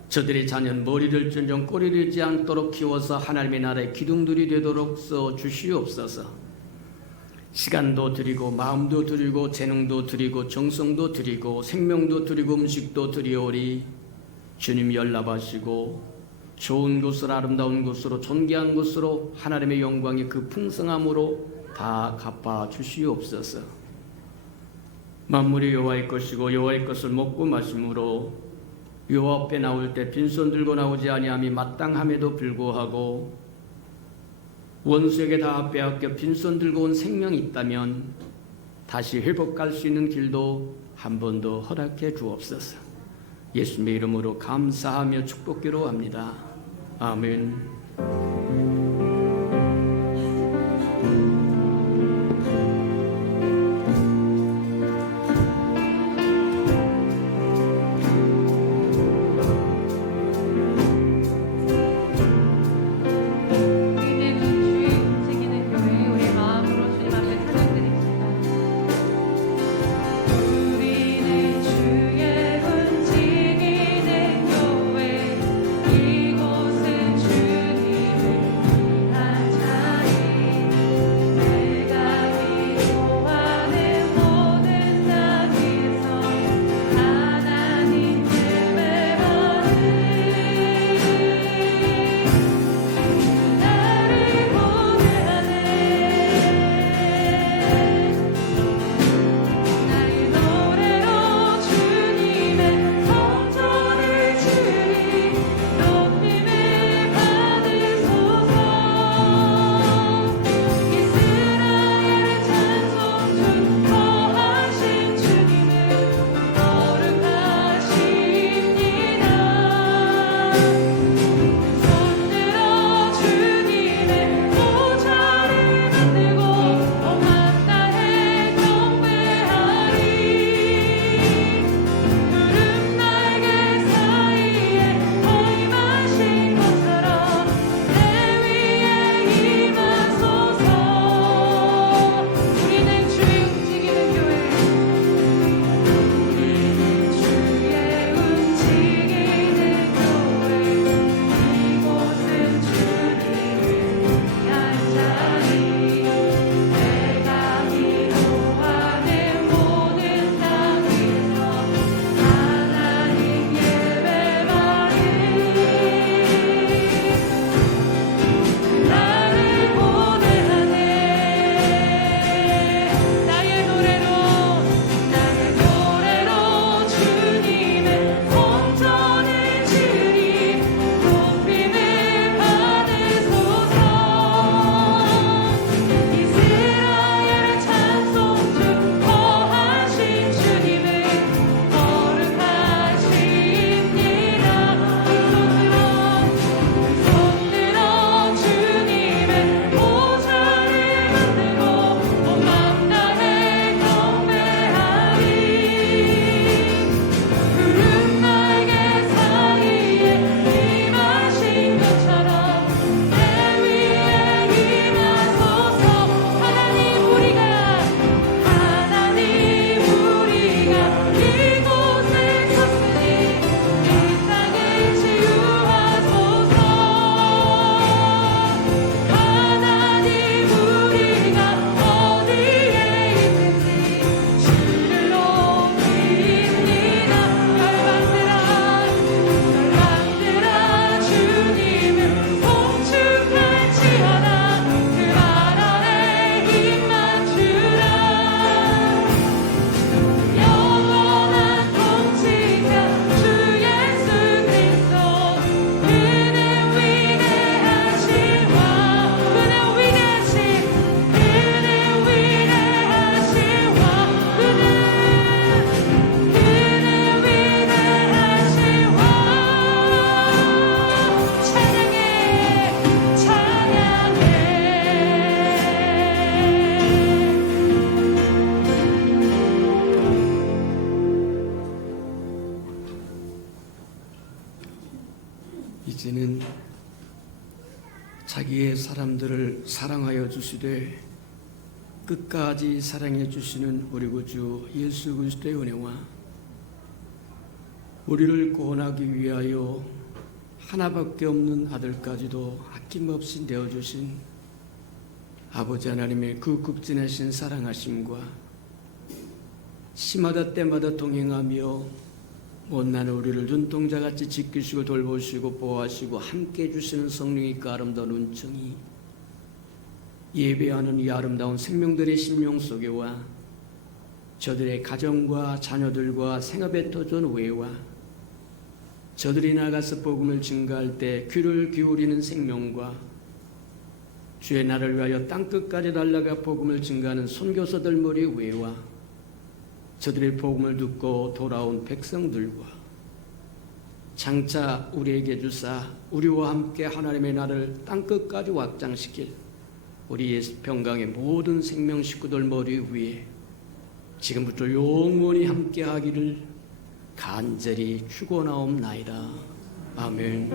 저들의 자녀는 머리를 쫀종 꼬리를 잃지 않도록 키워서 하나님의 나라의 기둥들이 되도록 써주시옵소서. 시간도 드리고 마음도 드리고 재능도 드리고 정성도 드리고 생명도 드리고 음식도 드리오리. 주님 연락하시고 좋은 곳으로 아름다운 곳으로 존귀한 곳으로 하나님의 영광의 그 풍성함으로 다 갚아 주시옵소서. 만물이 여호와의 것이고 여호와의 것을 먹고 마심으로 여호와 앞에 나올 때 빈손 들고 나오지 아니함이 마땅함에도 불구하고 원수에게 다 빼앗겨 빈손 들고 온 생명이 있다면 다시 회복할 수 있는 길도 한 번 더 허락해 주옵소서. 예수님의 이름으로 감사하며 축복기로 합니다. 아멘. 이곳은 주님을 이제는 자기의 사람들을 사랑하여 주시되 끝까지 사랑해 주시는 우리 구주 예수 그리스도의 은혜와 우리를 구원하기 위하여 하나밖에 없는 아들까지도 아낌없이 내어주신 아버지 하나님의 그 극진하신 사랑하심과 시마다 때마다 동행하며 못난 우리를 눈동자같이 지키시고 돌보시고 보호하시고 함께 해주시는 성령의 그 아름다운 은총이 예배하는 이 아름다운 생명들의 심령 속에와 저들의 가정과 자녀들과 생업에 터전 외와 저들이 나가서 복음을 증거할 때 귀를 기울이는 생명과 주의 나를 위하여 땅끝까지 날아가 복음을 증거하는 선교사들 머리 외와 저들의 복음을 듣고 돌아온 백성들과 장차 우리에게 주사 우리와 함께 하나님의 나라를 땅끝까지 확장시킬 우리 예수 평강의 모든 생명 식구들 머리 위에 지금부터 영원히 함께 하기를 간절히 축원하옵나이다. 아멘.